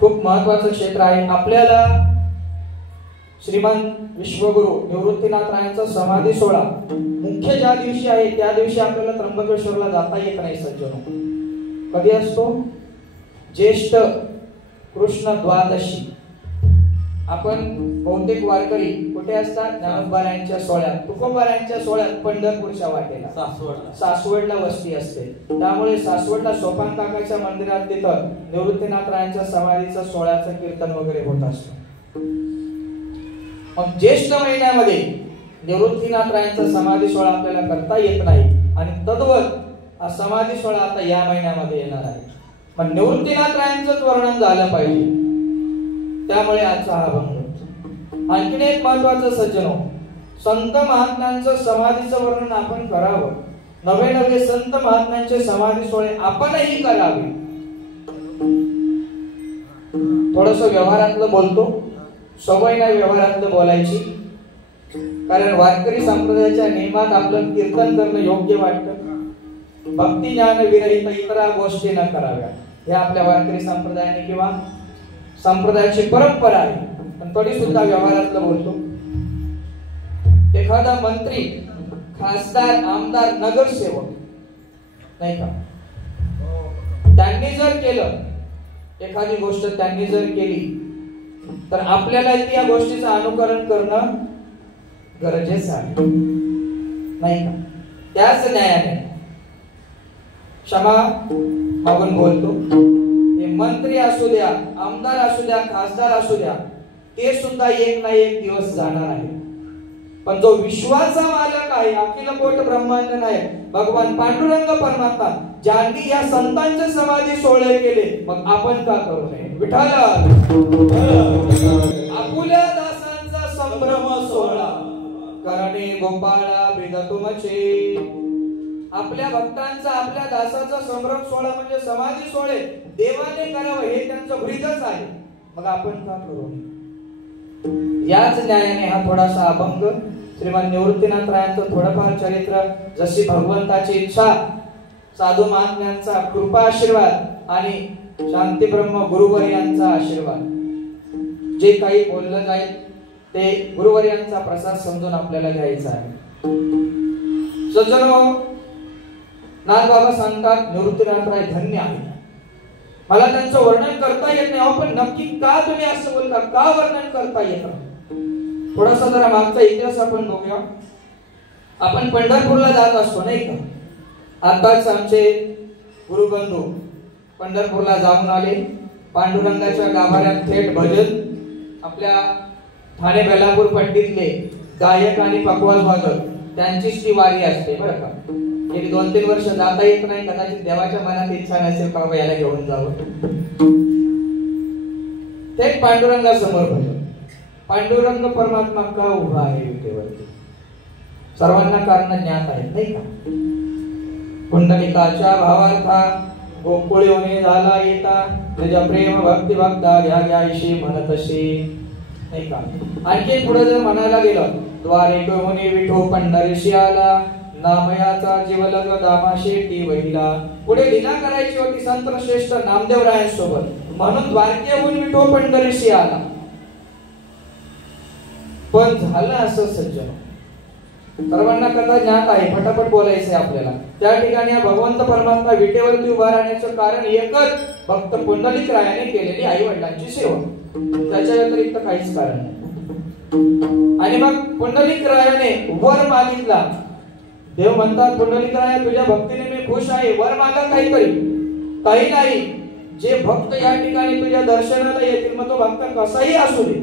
खूप महत्वाचं क्षेत्र आहे. आपल्याला श्रीमान विश्वगुरु निवृत्तीनाथ रायांचा समाधी सोहळा मुख्य ज्या दिवशी आहे त्या दिवशी आपल्याला त्र्यंबकेश्वरला जाता येत नाही सज्जनो. कधी असतो? ज्येष्ठ कृष्ण द्वादशी. आपण बहुतेक वारकरी कुठे असतात? ज्ञानोबारायांच्या सोहळ्यात, तुकोबारायांच्या सोहळ्यात पंढरपूरच्या वाटेला सासवडला वस्ती असते. त्यामुळे सासवडला सोपान काकाच्या मंदिरात तिथं निवृत्तीनाथ रायांच्या समाधीचं सोहळ्याचं कीर्तन वगैरे होत असतं. मग ज्येष्ठ महिन्यामध्ये निवृत्तीनाथ रायांचा समाधी सोहळा आपल्याला करता येत नाही आणि तद्वत हा समाधी सोहळा आता या महिन्यामध्ये येणार आहे. पण निवृत्तीनाथ रायांचं वर्णन झालं पाहिजे, त्यामुळे आजचा हा अभंग. आणखीन एक महत्वाचं सज्जनो, संत महात्म्यांचं समाधीचं वर्णन आपण करावं. नवे नवे संत महात्म्यांचे समाधी सोहळे आपणही करावे. थोडस व्यवहारातलं बोलतो, सवय नाही व्यवहारातलं बोलायची, कारण वारकरी संप्रदायाच्या नियमात आपलं कीर्तन करणं योग्य वाटतं. भक्ती ज्ञान विरहित इतर गोष्टी न कराव्या, हे आपल्या वारकरी संप्रदायाने किंवा संप्रदायाची परंपरा आहे. पण तरी सुद्धा व्यवहारातलं बोलतो. एखादा मंत्री, खासदार, आमदार, नगरसेवक, नाही का, त्यांनी जर केलं, एखादी गोष्ट त्यांनी जर केली तर आपल्याला त्या गोष्टीचं अनुकरण करणं गरजेचं आहे, नाही का? त्याच न्यायाने क्षमा मागून बोलतो. हे मंत्री असू द्या, आमदार असू द्या, खासदार असू द्या, ते सुद्धा एक ना एक दिवस जाणार आहे. पण जो विश्वाचा मालक आहे, अखिल कोट ब्रह्मांड नायक भगवान पांडुरंग परमात्मा, ज्यांनी या संतांचे समाधी सोहळे केले, मग आपण का करू नये? विठ्ठल आपुल्या दासांचा संभ्रम सोहळा करणे गोपाळा ब्रीद तुमचे. आपल्या भक्तांचा, आपल्या दासाचा संभ्रम सोहळा म्हणजे समाधी सोहळे देवाने करावं, हे त्यांचं ब्रीदच आहे. मग आपण का करू नये? याच न्यायाने हा थोडासा अभंग श्रीमान निवृत्तीनाथ रायांचं थोडंफार चरित्र, जशी भगवंताची इच्छा, साधू महात्म्यांचा कृपा आशीर्वाद आणि शांती ब्रह्म गुरुवर्यांचा आशीर्वाद, जे काही बोललं जाईल ते गुरुवर्यांचा प्रसाद समजून आपल्याला घ्यायचा आहे. सज्जनो, नाथबाबा सांगतात निवृत्तीनाथराय धन्य आहे. मला त्यांचं वर्णन करता येत नाही, पण नक्की का तुम्ही असं बोलता, का वर्णन करता येत नाही? थोडासा जरा मागचा इतिहास आपण बघूया. आपण पंढरपूरला जात असतो नाही का? आताच आमचे गुरुबंधू पंढरपूरला जाऊन आले. पांडुरंगाच्या गाभाऱ्यात थेट भजन आपल्या ठाणे बेलापूर पट्टीतले गायक आणि पकवाज वादक त्यांचीच ती वारी असते बरं का. एक 2-3 वर्ष जाता येत नाही, कदाचित देवाच्या मनात इच्छा नसेल का याला घेऊन जावं. थेट पांडुरंगासमोर भजन. पांडुरंग परमात्मा का उभा आहे विटेवरती? सर्वांना कारण ज्ञात आहेत नाही का? पुंडलिकाच्या भावार्था गोकुळी होणे झाला येता, तुझ्या प्रेम भक्ती भक्ता घ्या घ्यायशी म्हणतशी नाही का? आणखी पुढे जर म्हणायला गेलं, द्वारे गमने विठो पंढरीशी आला, नामयाचा जीवलग दामाशेटी वहिला. पुढे लीला करायची होती संत श्रेष्ठ नामदेवरायांसोबत, म्हणून द्वारकेहून विठो पंढरीशी आला. पण झालं असं सज्जन, सर्वांना कथा ज्ञात आहे, फटाफट बोलायचंय आपल्याला. त्या ठिकाणी भगवंत परमात्मा विटेवरती उभा राहण्याचं कारण एकच, फक्त पुंडलिक रायाने केलेली आई वडिलांची सेवा, त्याच्या व्यतिरिक्त काहीच कारण नाही. आणि मग पुंडलिक रायाने वर मागितला. देव म्हणतात, पुंडलिक राया तुझ्या भक्तीने मी खुश आहे, वर मागा काहीतरी. काही नाही, जे भक्त या ठिकाणी तुझ्या दर्शनाला येतील, मग तो भक्त कसाही असू दे,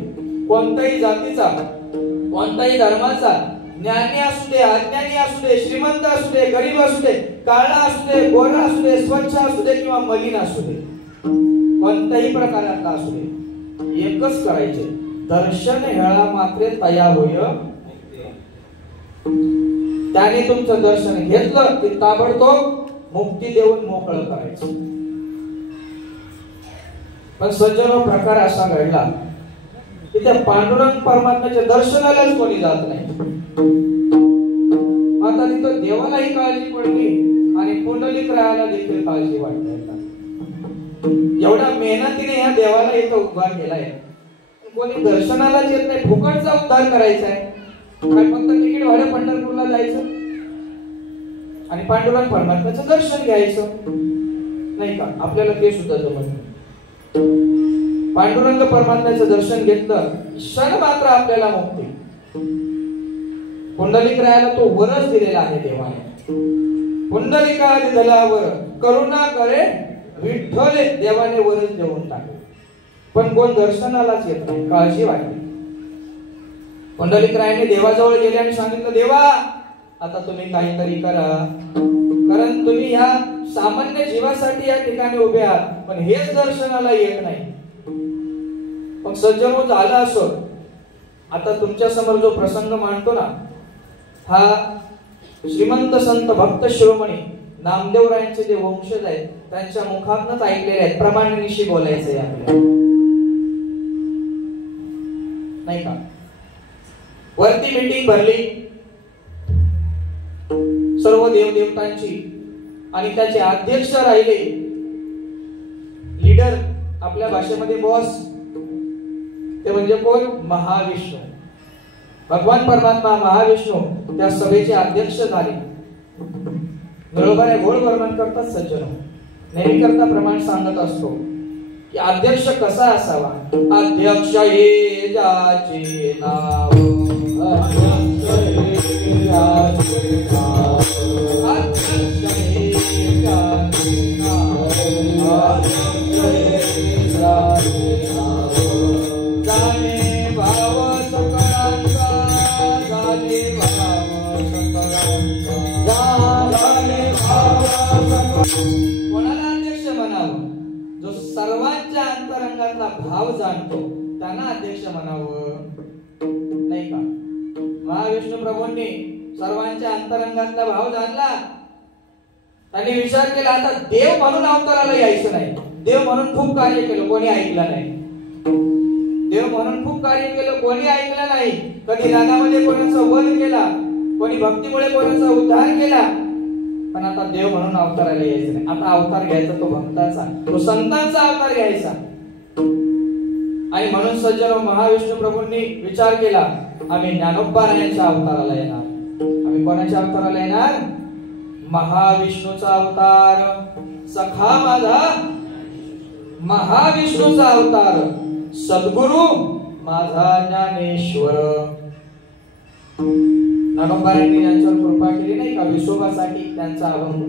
कोणत्याही जातीचा, कोणत्याही धर्माचा, ज्ञानी असू दे, अज्ञानी असू दे, श्रीमंत असू दे, गरीब असू दे, काळा असू दे, गोरा असू दे, स्वच्छ असू दे किंवा मलिन असू दे, कोणत्याही प्रकारातला असू दे, एकच करायचे, दर्शन हेळा मात्रे तया होय. त्याने तुमचं दर्शन घेतलं की ताबडतोब मुक्ती देऊन मोकळं करायचं. पण सज्जनो, प्रकार असा घडला की त्या पांडुरंग परमात्म्याच्या दर्शनालाच कोणी जात नाही. आता तिथं देवालाही काळजी पडली आणि पुंडलिक रायाला देखील काळजी वाटते. एवढ्या मेहनतीने या देवाला इथं उद्धार केलाय, कोणी दर्शनालाच येत नाही. फुकटचा उद्धार करायचा आहे काय? फक्त तिकीट भाडं पंढरपूरला जायचं आणि पांडुरंग परमात्म्याचं दर्शन घ्यायचं नाही का? आपल्याला ते सुद्धा जमत नाही. पांडुरंग परमात्म्याचं दर्शन घेतलं, क्षण मात्र आपल्याला मुक्ती. पुंडलिक रायाला तो वरच दिलेला आहे देवाने. पुंडलिका दिला वर, करुणा करे विठ्ठले, देवाने वरच देऊन टाकले. पण कोण दर्शनालाच येत नाही, काळजी वाटली. पुंडलिक रायाने देवाजवळ गेले आणि सांगितलं, देवा आता तुम्ही काहीतरी करा, कारण तुम्ही ह्या सामान्य जीवासाठी या ठिकाणी उभे आहात, पण हेच दर्शनाला येत नाही. मग सज्जनो, झालं असो, आता तुमच्या समोर जो प्रसंग मांडतो ना, हा श्रीमंत संत भक्त शिरोमणी नामदेवरायांचे जे वंशज आहेत त्यांच्या मुखातनच ऐकलेले आहेत. प्रमाणानिशी बोलायचंय आपल्याला नाही का? वरती मीटिंग भरली सर्व देवदेवतांची आणि त्याचे अध्यक्ष राहिले लीडर, आपल्या भाषेमध्ये बॉस, ते म्हणजे कोण? महाविष्णू. भगवान परमात्मा महाविष्णू त्या सभेचे अध्यक्ष झाले. बरोबर आहे, गोड वर्णन करतात सज्जनो. नेहमी करता प्रमाण सांगत असतो की अध्यक्ष कसा असावा. अध्यक्ष हे ज्याचे नाव, अध्यक्ष हे ज्याचे नाव, अध्यक्ष हे ज्याचे नाव, अध्यक्ष हे ज्याचे नाव. जाणे भाव सकळांचा, जाणे भाव सकळांचा, जाणे भाव सकळांचा. कोणाला अध्यक्ष म्हणावं? जो सर्वांच्या अंतरंगातला भाव जाणतो त्यांना अध्यक्ष म्हणावं नाही का? महाविष्णू प्रभूंनी सर्वांच्या अंतरंगातला भाव जाणला. त्यांनी विचार केला, आता देव म्हणून अवताराला यायचं नाही. देव म्हणून खूप कार्य केलं, कोणी ऐकलं नाही. देव म्हणून खूप कार्य केलं, कोणी ऐकलं नाही. कधी रागामध्ये कोणाचा वध केला, कोणी भक्तीमुळे कोणाचा उद्धार केला. पण आता देव म्हणून अवताराला यायचं नाही. आता अवतार घ्यायचा तो भक्ताचा, तो संतांचा अवतार घ्यायचा. आणि म्हणून सज्जनो, महाविष्णू प्रभूंनी विचार केला, आम्ही ज्ञानोबा यांच्या अवताराला येणार, कोणाच्या अवताराला येणार? महाविष्णूचा अवतार. सखा माझा महाविष्णूचा अवतार, सद्गुरु माझा ज्ञानेश्वर. नागोबारांनी ज्यांच्यावर कृपा केली नाही का विसोबासाठी, त्यांचा अभंग.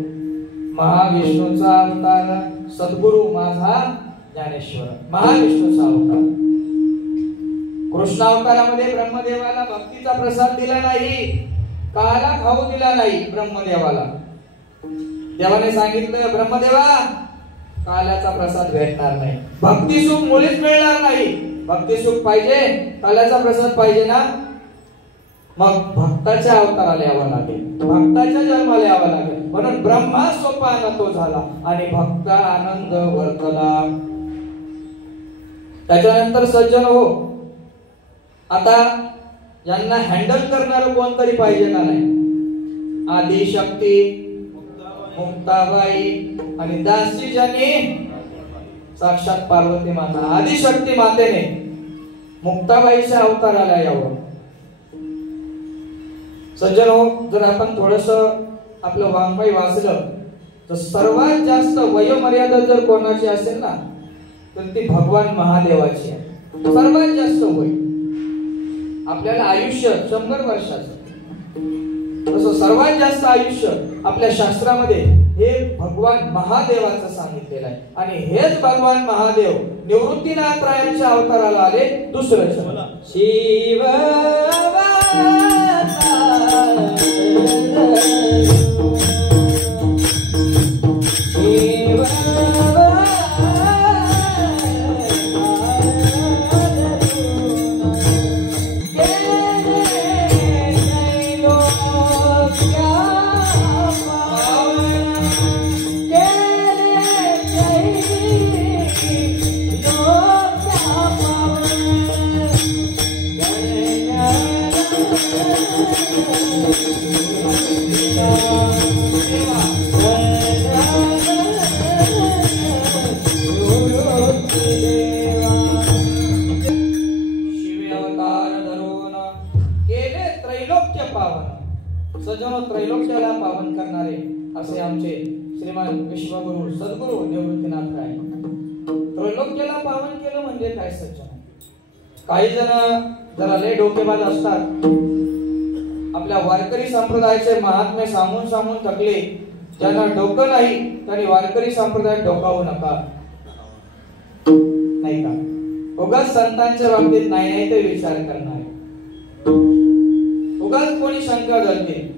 महाविष्णूचा अवतार, सद्गुरु माझा ज्ञानेश्वर. महाविष्णूचा अवतार. कृष्ण अवतारामध्ये ब्रह्मदेवाला भक्तीचा प्रसाद दिला नाही, काला खाऊ दिला नाही ब्रह्मदेवाला. देवाने सांगितलं, ब्रह्मदेवा काल्याचा प्रसाद भेटणार नाही, भक्ती सुख मुळीच मिळणार नाही. भक्ती सुख पाहिजे, काल्याचा प्रसाद पाहिजे ना, मग भक्ताच्या अवताराला यावं लागेल, भक्ताच्या जन्माला यावं लागेल. म्हणून ब्रह्मा सोपान तो झाला आणि भक्त आनंद वर्तला. त्याच्यानंतर सज्जन हो, आता यांना हँडल करणार कोणतरी पाहिजे का नाही? आदिशक्ती मुक्ताबाई आणि दासी ज्यांनी साक्षात पार्वती माता. आदिशक्ती मातेने मुक्ताबाईच्या अवताराला यावं. सज्जन हो, जर आपण थोडस आपलं वाङ्मय वाचलं तर सर्वात जास्त वयोमर्यादा जर कोणाची असेल ना तर ती भगवान महादेवाची आहे. सर्वात जास्त वय आपल्याला आयुष्य 100 वर्षाचं, तसं सर्वात जास्त आयुष्य आपल्या शास्त्रामध्ये हे भगवान महादेवाचं सांगितलेलं आहे. आणि हेच भगवान महादेव निवृत्तीनाथरायांच्या अवताराला आले. दुसरं शिव त्रैलोक्याला पावन करणारे असे आमचे श्रीमान विश्वगुरु सद्गुरु निवृत्तीनाथ राय. त्रैलोक्याला पावन केलं म्हणजे काय सज्जन? काही जण जरा लय डोकेबाज असतात, आपल्या वारकरी संप्रदायाचे महात्म्य सांगून सांगून थकले. ज्यांना डोकं नाही त्यांनी वारकरी संप्रदाय डोकावू नका, नाही का? उगाच संतांच्या बाबतीत नाही नाही ते विचार करणार, उगाच कोणी शंका घालते.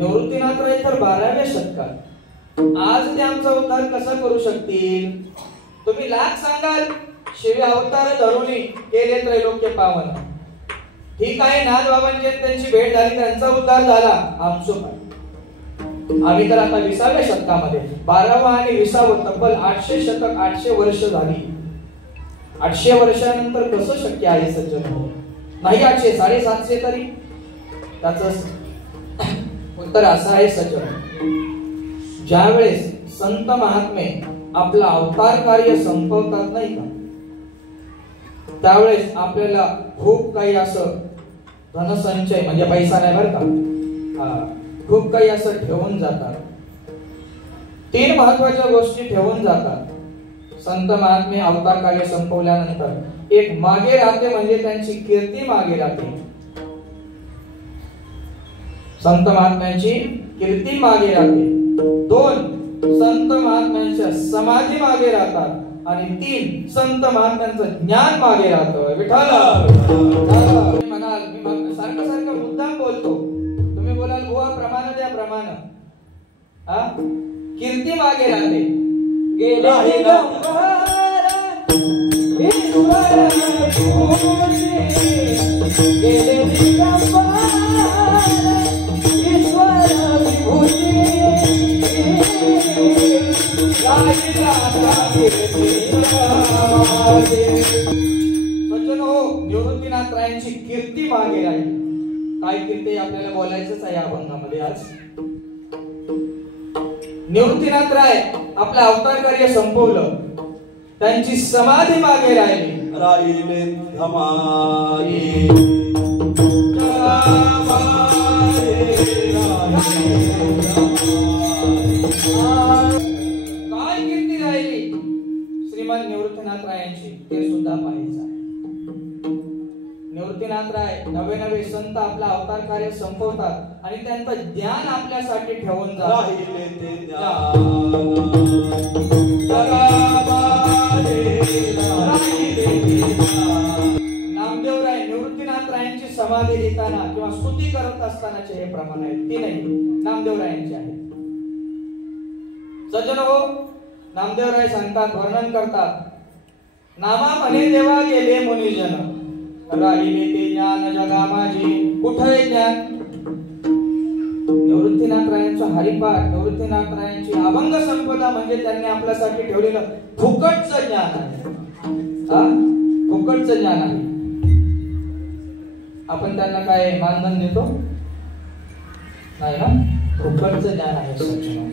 निवृत्तीनाथ राय तर 12व्या शतकात, आज ते आमचा उद्धार कसा करू शकतील? तुम्ही लाख सांगाल शिव अवतार धरून केले त्रैलोक्य पावन. ठीक आहे, नाथ बाबांची त्यांची भेट झाली, त्यांचा उद्धार झाला. आमचं आम्ही तर आता 20व्या शतकामध्ये, 12वा आणि 20वा तब्बल 800 शतक, 800 वर्ष झाली. 800 वर्षानंतर कसं शक्य आहे सज्जन? नाही 800, 750 तरी. त्याच उत्तर असं आहे सज्जन, ज्या वेळेस संत महात्मे आपला अवतार कार्य संपवतात नाही का, त्यावेळेस आपल्याला खूप काही असं धनसंचय म्हणजे पैसा नाही बरं का, खूप काही असं ठेवून जातात. 3 महत्वाच्या गोष्टी ठेवून जातात संत महात्मे अवतार कार्य संपवल्यानंतर. एक मागे राहते म्हणजे त्यांची कीर्ती मागे राहते. संत महात्म्यांची कीर्ती मागे राहते. 2 संत महात्म्यांच्या समाधी मागे राहतात. आणि 3 संत महात्म्यांचं ज्ञान मागे राहतं. विठ्ठल म्हणाल, मी सारखं सारखं मुद्दाम बोलतो, तुम्ही बोलाल बुवा प्रमाण द्या, प्रमाण. कीर्ती मागे राहते. गेले सज्जन हो, निवृत्तीनाथ रायांची कीर्ती मागे राहील. काय कीर्ती आपल्याला बोलायचंच आहे या अभंगामध्ये आज. निवृत्तीनाथ राय आपलं अवतार कार्य संपवलं, त्यांची समाधी मागे राहिली. राहिले धमाली काय कीर्ती राहिली श्रीमान निवृत्तीनाथ रायांची ते सुद्धा पाहायचं. निवृत्तीनाथ राय नवे नवे संत आपला अवतार कार्य संपवतात आणि त्यांचं ज्ञान आपल्यासाठी ठेवून जातात. नामदेव राय निवृत्तीनाथ रायांची समाधी देताना किंवा स्तुती करत असतानाचे हे प्रमाण आहेत ते नाही नामदेव रायांचे आहेत. सज्जन हो, नामदेव राय सांगतात, वर्णन करतात, नामा म्हणे देवा गेले मुनिजन राहिले ते ज्ञान जगा माझी कुठे ज्ञान. निवृत्तीनाथ रायांचं हरिपाठ, निवृत्तीनाथ रायांची अभंग संपदा म्हणजे त्यांनी आपल्यासाठी ठेवलेलं फुकटचं ज्ञान आहे. फुकटचं ज्ञान आहे. आपण त्यांना काय मानधन देतो नाही ना, फुकटचं ज्ञान आहे सज्जन.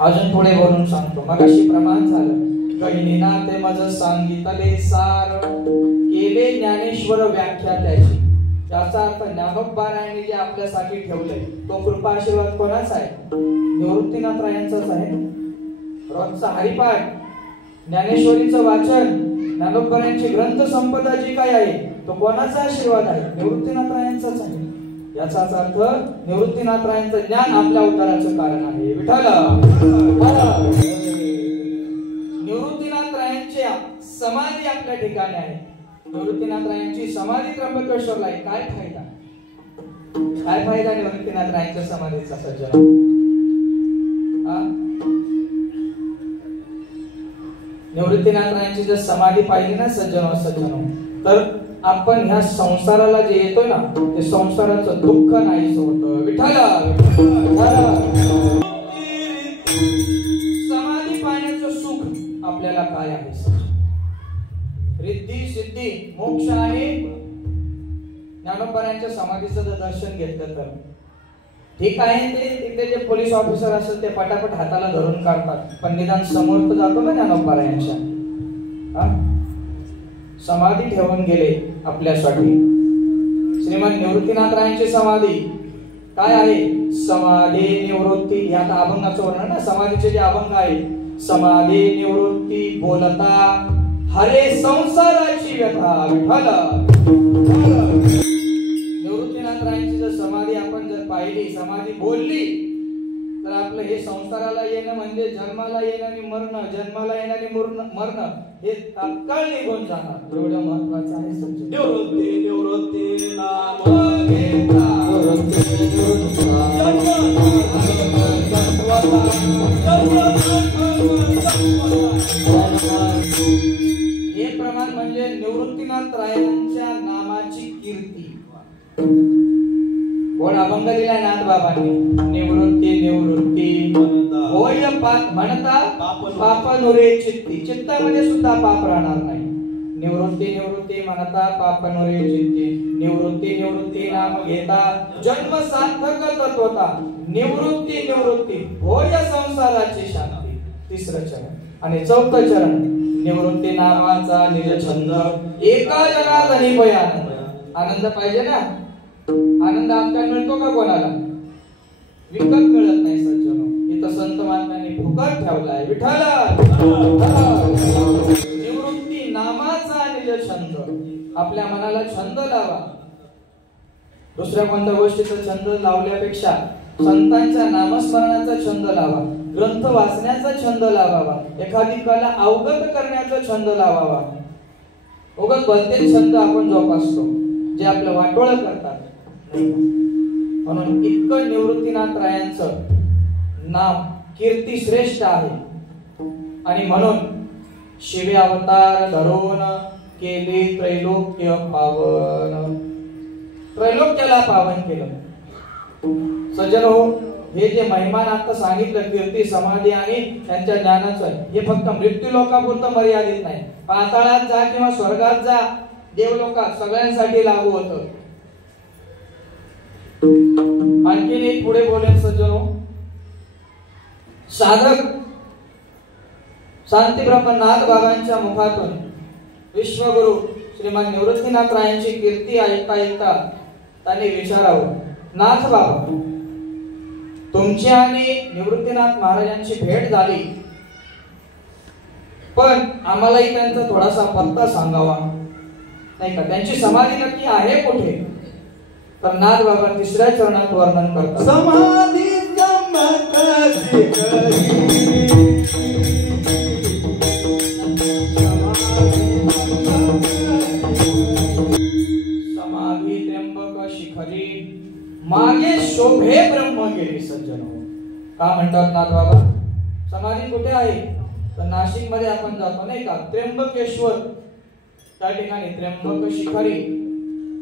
अजून पुढे बोलून सांगतो. मगाशी प्रमाण झालं गहिनीना ते मज सांगितले सार केले ज्ञानेश्वर व्याख्या त्याची. याचा अर्थ ज्ञानोबारायांनी जे आपल्यासाठी ठेवलंय तो कृपा आशीर्वाद कोणाचा आहे? निवृत्तीनाथ रायांचाच आहे. रोजचा हरिपाठ, ज्ञानेश्वरीचं वाचन, ज्ञानोबारायांची ग्रंथ संपदा जी काय आहे तो कोणाचा आशीर्वाद आहे? निवृत्तीनाथ रायांचाच आहे. याचाच अर्थ निवृत्तीनाथ रायांचं ज्ञान आपल्या उद्धाराचं कारण आहे. विठ्ठल निवृत्तीनाथ रायांची समाधी आपल्या ठिकाणी आहे. निवृत्तीनाथ रायांची समाधी त्र्यंबकेश्वरला आहे. काय फायदा? काय फायदा निवृत्तीनाथ रायांच्या समाधीचा सज्जन? निवृत्तीनाथ रायांची जर समाधी पाहिली ना सज्जन तर आपण ह्या संसाराला जे येतोय ना ते संसाराचं दुःख नाहीच होतं. विठ्ठल समाधी पाहण्याचं सुख आपल्याला काय आहे? रिद्धी सिद्धी मोक्ष आणि ज्ञानोबारायांच्या समाधीचं जर दर्शन घेतलं तर ठीक आहे. ते तिथे जे पोलीस ऑफिसर असतात ते पटापट हाताला धरून काढतात, पण निदान समोर तर जातो ना ज्ञानोबारायांच्या. समाधी ठेवून गेले आपल्यासाठी. श्रीमान निवृत्तीनाथ रायांची समाधी काय आहे? समाधी निवृत्ती. यात अभंगाचं वर्णन ना, समाधीचे जे अभंग आहे, समाधी निवृत्ती बोलता हरे संसाराची व्यथा. विठ्ठल निवृत्तीनाथ रायांची जर समाधी आपण जर पाहिली, समाधी बोलली तर आपलं हे संसाराला येणं म्हणजे जन्माला येणं आणि मरण, जन्माला येणं आणि मरण हे तात्काळ निघून जाणार. एवढं महत्वाचं आहे सज्जन. निवृत्ती निवृत्ती नाम घेता हे प्रमाण म्हणजे निवृत्तीनाथ रायांच्या नामाची कीर्ती. कोण अभंग दिला? नाथ बाबांनी. निवृत्ती निवृत्ती होय म्हणता पाप नुरे चित्ती. चित्तामध्ये सुद्धा पाप राहणार नाही. निवृत्ती निवृत्ती म्हणता पाप नुरे चित्ती. निवृत्ती निवृत्ती नाम घेता जन्म सार्थक तत्वता. निवृत्ती निवृत्ती होय संसाराची शांती. तिसरं चरण. आणि चौथं चरण निवृत्ती नामाचा निज छंद एका जगात अनिपय आनंद. आनंद पाहिजे ना. आनंद आजकाल मिळतो का कोणाला? विकत मिळत नाही सज्जनो. इथं संत महात्म्यांनी फुकट ठेवलाय. विठ्ठल निवृत्ती नामाचा निज छंद. आपल्या मनाला छंद लावा. दुसऱ्या कोणत्या गोष्टीचा छंद लावल्यापेक्षा संतांच्या नामस्मरणाचा छंद लावा. ग्रंथ वाचण्याचा छंद लावावा. एखादी कला अवगत करण्याचा छंद लावावा. उगाच भलते छंद आपण जोपासतो जे आपलं वाटोळं करतात. म्हणून इतकं निवृत्तीनाथ रायांचं नाम कीर्ती श्रेष्ठ आहे. आणि म्हणून शिवे अवतार धरून केले त्रैलोक्य पावन. त्रैलोक्याला पावन केलं. सज्जन हो, हे जे महिमान आता सांगितलं कीर्ती समाधी आणि त्यांच्या ज्ञानाचं, हे फक्त मृत्यू लोकापुरतं मर्यादित नाही. पाताळात जा किंवा स्वर्गात जा, देवलोकात सगळ्यांसाठी लागू होतं. आणखी एक पुढे बोलेन सज्जनो. साधक शांती ब्रह्मनाथ बाबांच्या मुखातून विश्वगुरु श्रीमान निवृत्तीनाथ रायांची कीर्ती ऐकता ऐकता त्यांनी विचारावं, नाथ बाबा तुमची आणि निवृत्तीनाथ महाराजांची भेट झाली, पण आम्हालाही त्यांचा थोडासा पत्ता सांगावा नाही का? त्यांची समाधी नक्की आहे कुठे? तर नाथ बाबा तिसऱ्या चरणात वर्णन करतात. समाधी समाधी त्र्यंबक शिखरी मागे शोभे ब्रह्मगिरी सज्जनो. का म्हणतात नाथ बाबा? समाधी कुठे आहे? तर नाशिक मध्ये आपण जातो नाही का, त्र्यंबकेश्वर त्या ठिकाणी त्र्यंबक शिखरी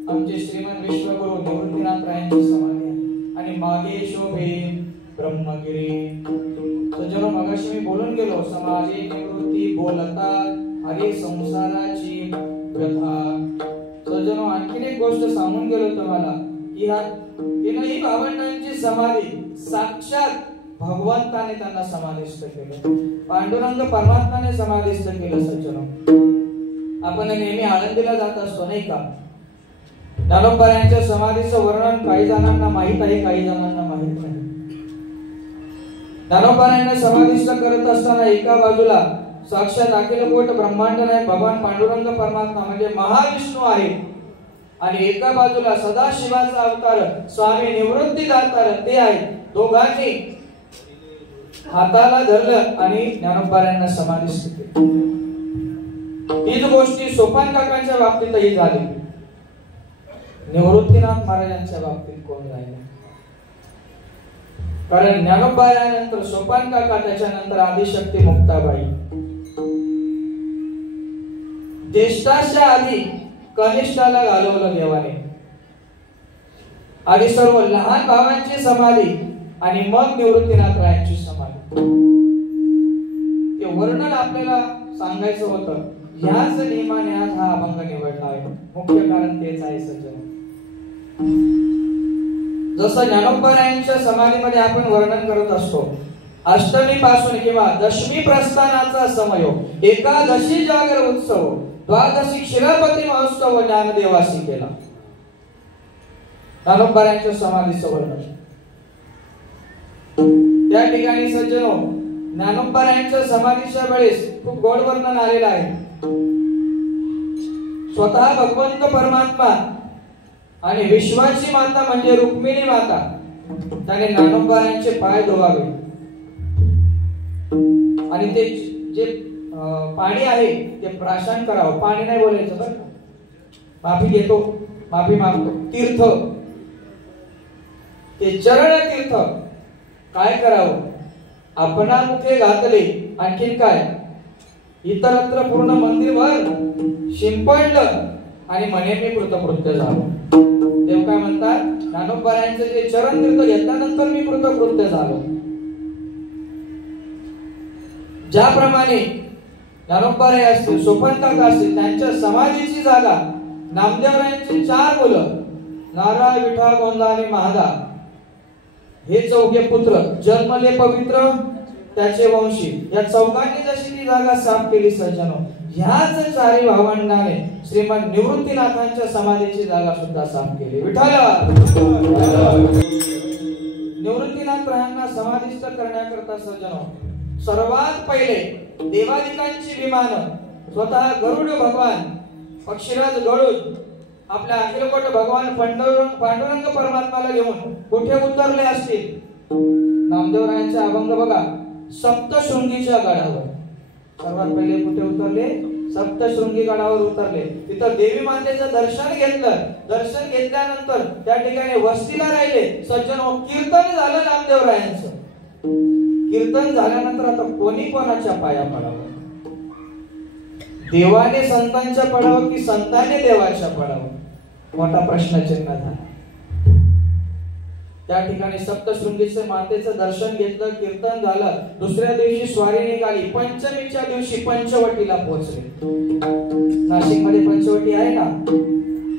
आमचे श्रीमंत विश्वगुरु निवृत्तीनाथ रायांची समाधी आहे. आणि मागे शोभे ब्रह्मगिरी. सज्जनो, मगाशी मी बोलून गेलो, समाधी निवृत्ती बोलतात हरी संसाराची व्यथा. सज्जनो, आणखीन एक गोष्ट सांगून गेलो तुम्हाला की ह्या तीनही भावंडांची समाधी साक्षात भगवंताने त्यांना समाधिस्थ केलं, पांडुरंग परमात्माने समाधिस्थ केलं. सज्जनो, आपण नेहमी आळंदीला जात असतो नाही का? ज्ञानोबा यांच्या समाधीचं वर्णन काही जणांना माहित आहे, काही जणांना माहित नाही. ज्ञानोबा यांना समाधिस्थ करत असताना एका बाजूला साक्षात अखिल कोट ब्रह्मांड नायक भगवान पांडुरंग परमात्मा म्हणजे महाविष्णू आहे, आणि एका बाजूला सदाशिवाचा अवतार स्वामी निवृत्ती दातार ते आहे. दोघांनी हाताला धरलं आणि ज्ञानोबा यांना समाधिस्थ केलं. हीच गोष्टी सोपान काकांच्या बाबतीतही झाली. निवृत्तीनाथ महाराजांच्या बाबतीत कोण राहिले? कारण ज्ञानोबा यानंतर सोपान काका, त्याच्यानंतर आदिशक्ती मुक्ताबाई. ज्येष्ठाच्या आधी कनिष्ठाला घालवलं देवाने. आधी सर्व लहान भावांची समाधी आणि मग निवृत्तीनाथ रायांची समाधी. ते वर्णन आपल्याला सांगायचं होतं. ह्याच नियमाने आज हा अभंग निवडला आहे. मुख्य कारण तेच आहे सज्जन. जसं ज्ञानोबा यांच्या समाधीमध्ये आपण वर्णन करत असतो, अष्टमी पासून किंवा दशमी प्रस्थानाचा समय, एकादशी जागर उत्सव, द्वादशी क्षीरापती महोत्सव ज्ञानदेवासी केला. ज्ञानोबा यांच्या समाधीचं वर्णन त्या ठिकाणी सज्जनो, ज्ञानोबा यांच्या समाधीच्या वेळेस खूप गोड वर्णन आलेलं आहे. स्वतः भगवंत परमात्मा आणि विश्वाची माता म्हणजे रुक्मिणी माता त्याने ज्ञानोबा यांचे पाय धुवावे आणि ते जे पाणी आहे ते प्राशन करावं. पाणी नाही बोलायचं बरं का, माफी घेतो, माफी मागतो. तीर्थ, ते चरण तीर्थ काय करावं? आपणा मुखे घातले, आणखीन काय? इतरत्र पूर्ण मंदिरभर शिंपडलं आणि म्हणे मी कृतकृत्य झालो. देव काय म्हणतात? ज्ञानोबा यांचे जे चरण तीर्थ घेतल्यानंतर मी कृतकृत्य झालो. ज्याप्रमाणे ज्ञानोबा असतील, सोपान काका असतील, त्यांच्या समाधीची जागा नामदेवरायांची 4 मुलं नारा, विठा, गोंदा आणि महादा हे 4 पुत्र जन्मले पवित्र त्याचे वंशी. या 4 जशी ती जागा साफ केली सज्जनो, ह्याच 4 भावंडाने श्रीमंत निवृत्तीनाथांच्या समाधीची जागा सुद्धा साफ केली. विठ्ठल निवृत्तीनाथ यांना समाधिस्थ करण्याकरता सज्जनो सर्वात पहिले देवादिकांची विमानं स्वतः गरुड भगवान, पक्षीराज गरुड आपल्या अखिलकोट भगवान पांडुरंग परमात्माला घेऊन कुठे उतरले असतील? नामदेवरायांचा अभंग बघा, सप्तशृंगीच्या गडावर. सर्वात पहिले कुठे उतरले? सप्तशृंगी गडावर उतरले. तिथं देवी मातेचं दर्शन घेतलं. दर्शन घेतल्यानंतर त्या ठिकाणी वस्तीला राहिले. सज्जनो, कीर्तन झालं नामदेवरायांचं. कीर्तन झाल्यानंतर आता कोणी कोणाच्या पाया पडावं? देवाने संतांच्या पडावं की संतांनी देवाच्या पडावं? मोठा प्रश्नचिन्ह झाला. त्या ठिकाणी सप्तशृंगीचे मातेचं दर्शन घेतलं, कीर्तन झालं. दुसऱ्या दिवशी स्वारी निघाली. पंचमीच्या दिवशी पंचवटीला पोहोचले. नाशिक मध्ये पंचवटी आहे ना?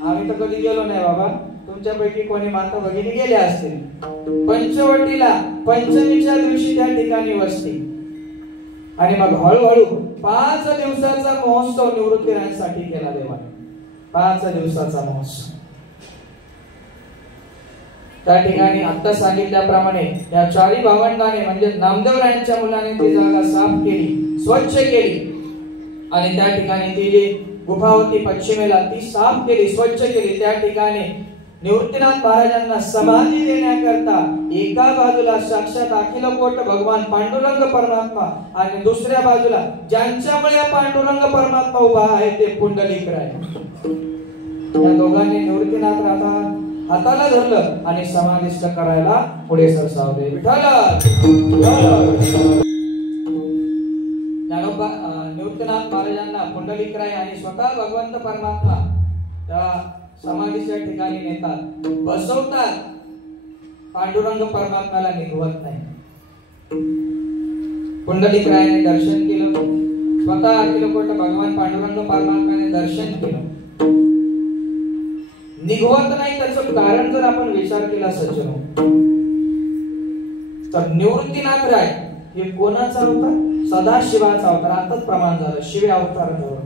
आम्ही तर कधी गेलो नाही बाबा, तुमच्यापैकी कोणी माता भगिनी गेल्या असतील. पंचवटीला पंचमीच्या दिवशी त्या ठिकाणी वस्ती. आणि मग हळूहळू 5 दिवसाचा महोत्सव निवृत्तीरायांसाठी केला देवाने. 5 दिवसाचा महोत्सव. त्या ठिकाणी आता सांगितल्याप्रमाणे या चारी भावंडाने म्हणजे नामदेवरायांच्या मुलाने ती जागा साफ केली, स्वच्छ केली आणि त्या ठिकाणी ती जी गुफा होती पश्चिमेला ती साफ केली, स्वच्छ केली. त्या ठिकाणी निवृत्तीनाथ महाराजांना समाधी देण्याकरता एका बाजूला साक्षात अखिलकोट भगवान पांडुरंग परमात्मा आणि दुसऱ्या बाजूला ज्यांच्यामुळे पांडुरंग परमात्मा उभा आहे ते पुंडलिकराय. या दोघांनी निवृत्तीनाथ हाताला धरलं आणि समाधिस्थ करायला पुढे सरसावले. निवृत्तीनाथ महाराजांना पुंडलिकराय आणि स्वतः भगवंत परमात्मा त्या समाधीच्या ठिकाणी नेतात, बसवतात. पांडुरंग परमात्म्याला निघवत नाही. पुंडलिकरायाने दर्शन केलं, स्वतः अखिलकोट भगवान पांडुरंग परमात्म्याने दर्शन केलं, निघवत नाही. त्याचं कारण जर आपण विचार केला सज्जनो तर निवृत्तीनाथ राय हे कोणाचा अवतार? सदाशिवाचा अवतार. आताच प्रमाण झालं शिव अवतार धरून.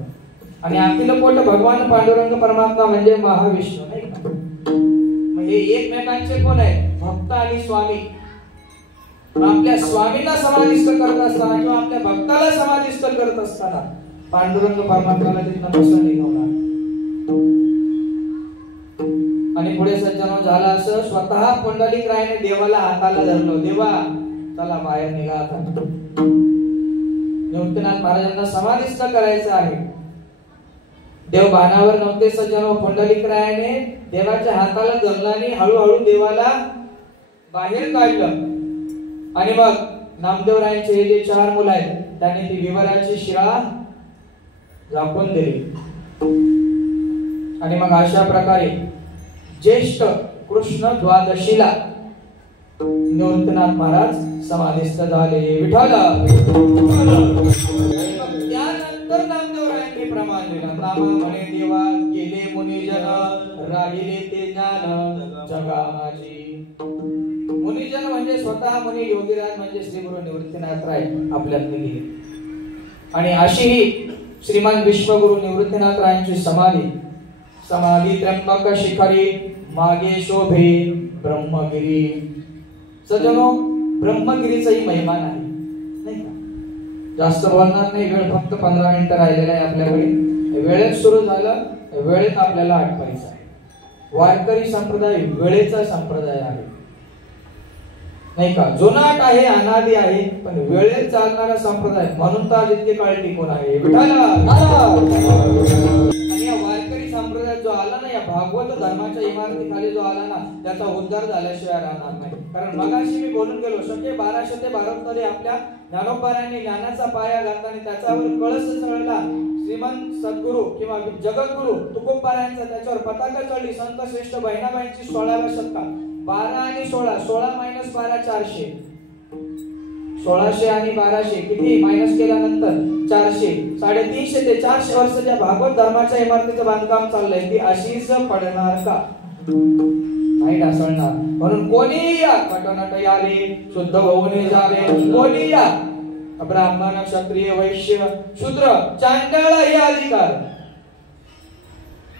आणि अखिलकोट भगवान पांडुरंग परमात्मा म्हणजे महाविष्णू नाही का? म्हणजे एकमेकांचे कोण आहे? भक्त आणि स्वामी. आपल्या स्वामीला समाधिस्थ करत असताना किंवा आपल्या भक्ताला समाधिस्थ करत असताना पांडुरंग परमात्म्याला तिथं कसं निघवणार? आणि पुढे सज्जनो झालं असं, स्वतः पुंडलिकरायाने देवाला हाताला धरलं, देवा चला बाहेर निघा आता. निवृत्तीनाथ महाराजांना समाधिस्थ करायचं आहे. देव बाणावर नव्हते सज्जनो. पुंडलिकरायाने देवाच्या हाताला धरलं आणि हळूहळू देवाला बाहेर काढलं. आणि मग नामदेवरायांचे हे जे 4 मुलं आहेत त्यांनी ती विवराची शिळा झाकून दिली. आणि मग अशा प्रकारे ज्येष्ठ कृष्ण द्वादशीला निवृत्तीनाथ महाराज समाधिस्थ झाले. विठ्ठला. त्यानंतर नामदेवरायांनी प्रमाण दिलं. नाम म्हणे देवा गेले मुनिजन, राहिले ते ज्ञान जगा माझी. मुनिजन म्हणजे स्वतः मुनी योगीराज म्हणजे श्री गुरु निवृत्तीनाथ राय आपल्यातले गेले. आणि अशी ही श्रीमान विश्वगुरु निवृत्तीनाथ रायांची समाधी त्र्यंबक शिखरी मागे शोभे ब्रह्मगिरी. सज्जनो ब्रह्मगिरीचाही महिमा नाही का? जास्त बोलणार नाही, वेळ फक्त 15 मिनिटं राहिलेला आहे आपल्याकडे. वेळेत सुरू झालं, वेळेत आपल्याला आठवायचं आहे. वारकरी संप्रदाय वेळेचा संप्रदाय आहे नाही का? जुनाट आहे, अनादी आहे, पण वेळेत चालणारा संप्रदाय म्हणून तर जितके काळ टिकून आहे. विठ्ठला. आणि या वारकरी संप्रदायात जो आला ना, या भागवत धर्माच्या इमारतीखाली जो आला ना, त्याचा उद्धार झाल्याशिवाय राहणार नाही. कारण मगाशी मी बोलून गेलो, शके 1212 मध्ये आपल्या ज्ञानोबारायांनी ज्ञानाचा पाया घातला आणि त्याच्यावर कळस चढला. श्रीमंत सद्गुरु किंवा जगद्गुरु तुकोबारायांचा त्याच्यावर पताका चढली. संत श्रेष्ठ बहिणाबाईंची 16व्या शतकात 12 आणि 16, 16 - 12 400. 1600 आणि 1200 किती मायनस केल्यानंतर 400, 350 ते 400 वर्ष ज्या भागवत धर्माच्या इमारतीचं बांधकाम चाललंय ती अशीच पडणार का? नाही ढासळणार. म्हणून कोणी या पटनट याले शुद्ध होऊन जावे, कोणी या ब्राह्मण क्षत्रिय वैश्य शूद्र चांडाळ हे अधिकार,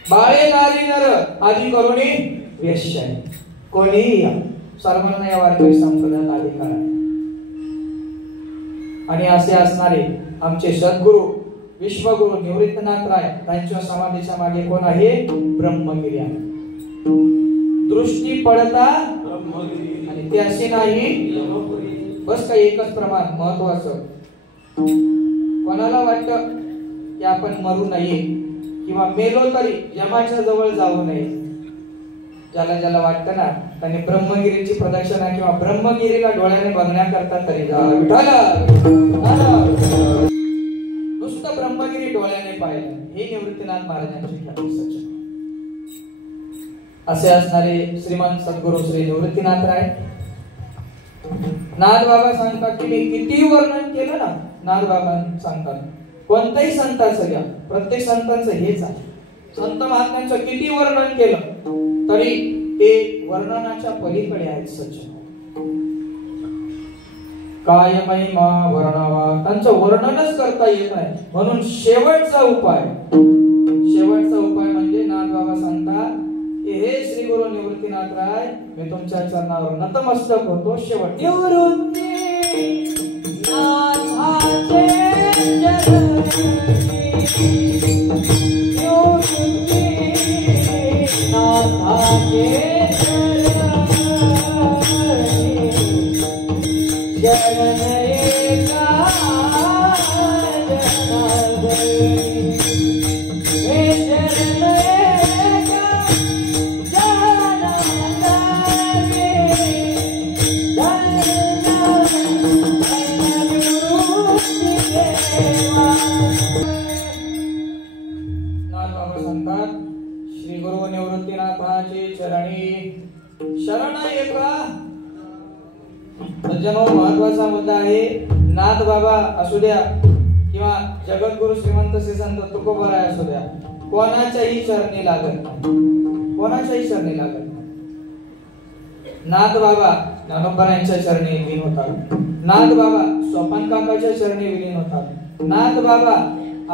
बाळे नारी नर आदी करुणी वेश्या, कोणी या सर्वांना या वारकरी संप्रदायात अधिकार आहे. आणि असे असणारे आमचे सद्गुरु विश्वगुरु निवृत्तीनाथ राय त्यांच्या समाधीच्या मागे कोण आहे? ब्रह्मगिरी आहे. दृष्टी पडता आणि ते असे नाही बस का एकच प्रमाण महत्वाचं. कोणाला वाटतं की आपण मरू नये किंवा मेलो तरी यमाच्या जवळ जाऊ नये, ज्याला वाटतं ना त्यांनी ब्रह्मगिरीची प्रदक्षिणा किंवा ब्रह्मगिरीला डोळ्याने बघण्याकरता तरी जा. नुसतं ब्रह्मगिरी डोळ्याने पाहिलं हे निवृत्तीनाथ महाराजांची ख्याती. असे असणारे श्रीमंत सद्गुरु श्री निवृत्तीनाथ राय. नाथबाबा सांगतात की मी किती वर्णन केलं ना, नाथबाबा सांगतात कोणत्याही संतांचं घ्या, प्रत्येक संतांचं हेच आहे. संत महात्म्यांचं किती वर्णन केलं तरी ते वर्णनाच्या पलीकडे आहेत. सज्जन काय महिमा वर्णावा, त्यांचं वर्णनच करता येत नाही. म्हणून शेवटचा उपाय म्हणजे नाथबाबा सांगतात हे श्री गुरु गुरु निवृत्तीनाथ राय मी तुमच्या चरणावर नतमस्तक होतो. शेवट निवृत्ती नाथाचे चरणी, निवृत्ती नाथाचे चरणी, शरण एका जनार्दनी, हे शरण एका जनार्दनी, नाथबाबा सांगतात श्री गुरु निवृत्तीनाथाचे चरणी शरण एका. सज्जनो, महत्वाचा मुद्दा आहे. नाथ बाबा असू द्या किंवा जगद्गुरु श्रीमंत श्री संत तुकोबाराय असू द्या, कोणाच्याही चरणी लागत नाही, कोणाच्याही चरणी लागत नाही. नाथ बाबा ज्ञानोबरायांच्या चरणी विलीन होतात, नाथ बाबा स्वपन काकाच्या चरणी विलीन होतात, नाथ बाबा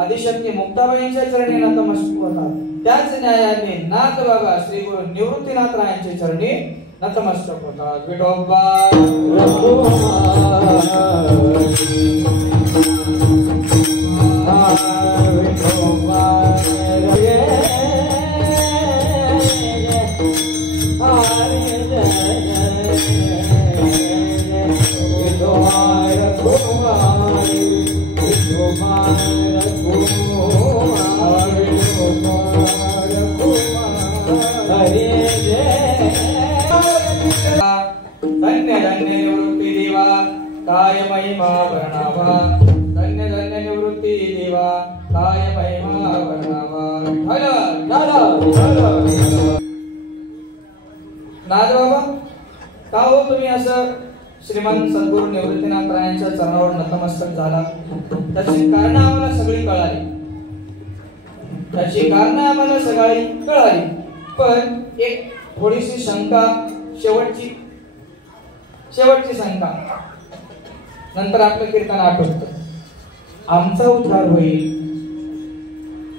आदिशक्ती मुक्ताबाईंच्या चरणी नतमस्तक होतात. त्याच न्यायाने नाथ बाबा श्री गुरु निवृत्तीनाथ रायांच्या चरणी नतमस्तक होतात. विठोबा धन्य धन्य निवृत्ती देवा काय महिमा वर्णावा, धन्य धन्य निवृत्ती देवा काय महिमा वर्णावा. नाथ बाबा, का हो तुम्ही असं श्रीमंत सद्गुरु निवृत्तीनाथ रायांच्या चरणावर नतमस्तक झाला? त्याची कारण आम्हाला सगळी कळाली, त्याची कारण आम्हाला सगळी कळाली. पण एक थोडीशी शंका, शेवटची शंका, नंतर आपलं कीर्तन आठवतं. आमचा उद्धार होईल,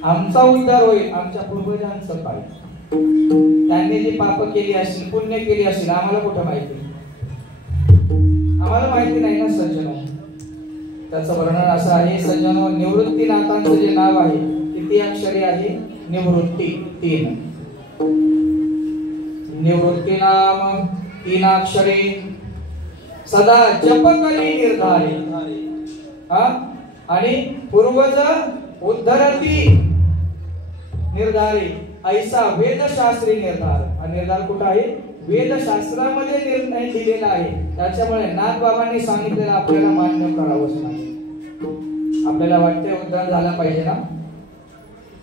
आमचा उद्धार होईल आमच्या पूर्वजांचं पाय. त्यांनी जी पाप केली असतील, पुण्य केली असतील, आम्हाला कुठं माहिती? आम्हाला माहिती नाही ना सज्जनो. त्याचं वर्णन असं आहे सज्जनो, निवृत्तीनाथांचं जे नाव आहे किती अक्षरी आहे? निवृत्ती 3. निवृत्ती नाम 3 अक्षरे, सदा जप करी निर्धारी. आणि पूर्वज उद्धरती निर्धारी, ऐसा वेदशास्त्री निर्धार. हा निर्धार कुठं आहे? वेदशास्त्रामध्ये निर्णय दिलेला आहे. त्याच्यामुळे नाथ बाबांनी सांगितलेलं आपल्याला मान्य करावंच नाही. आपल्याला वाटते उद्धार झाला पाहिजे ना,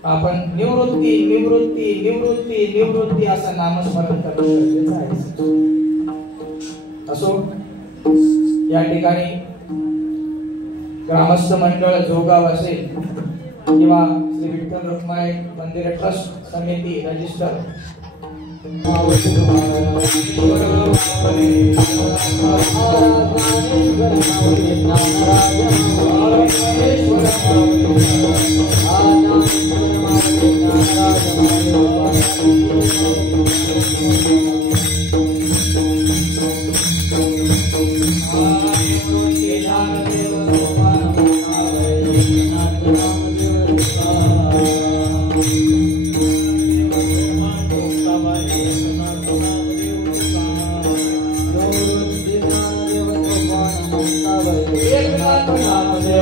आपण निवृत्ती निवृत्ती निवृत्ती निवृत्ती असं नामस्मरण करणं गरजेचं आहे. असो, या ठिकाणी ग्रामस्थ मंडळ जोगाव असेल किंवा श्री विठ्ठल रुक्माई मंदिर ट्रस्ट समिती रजिस्टर देव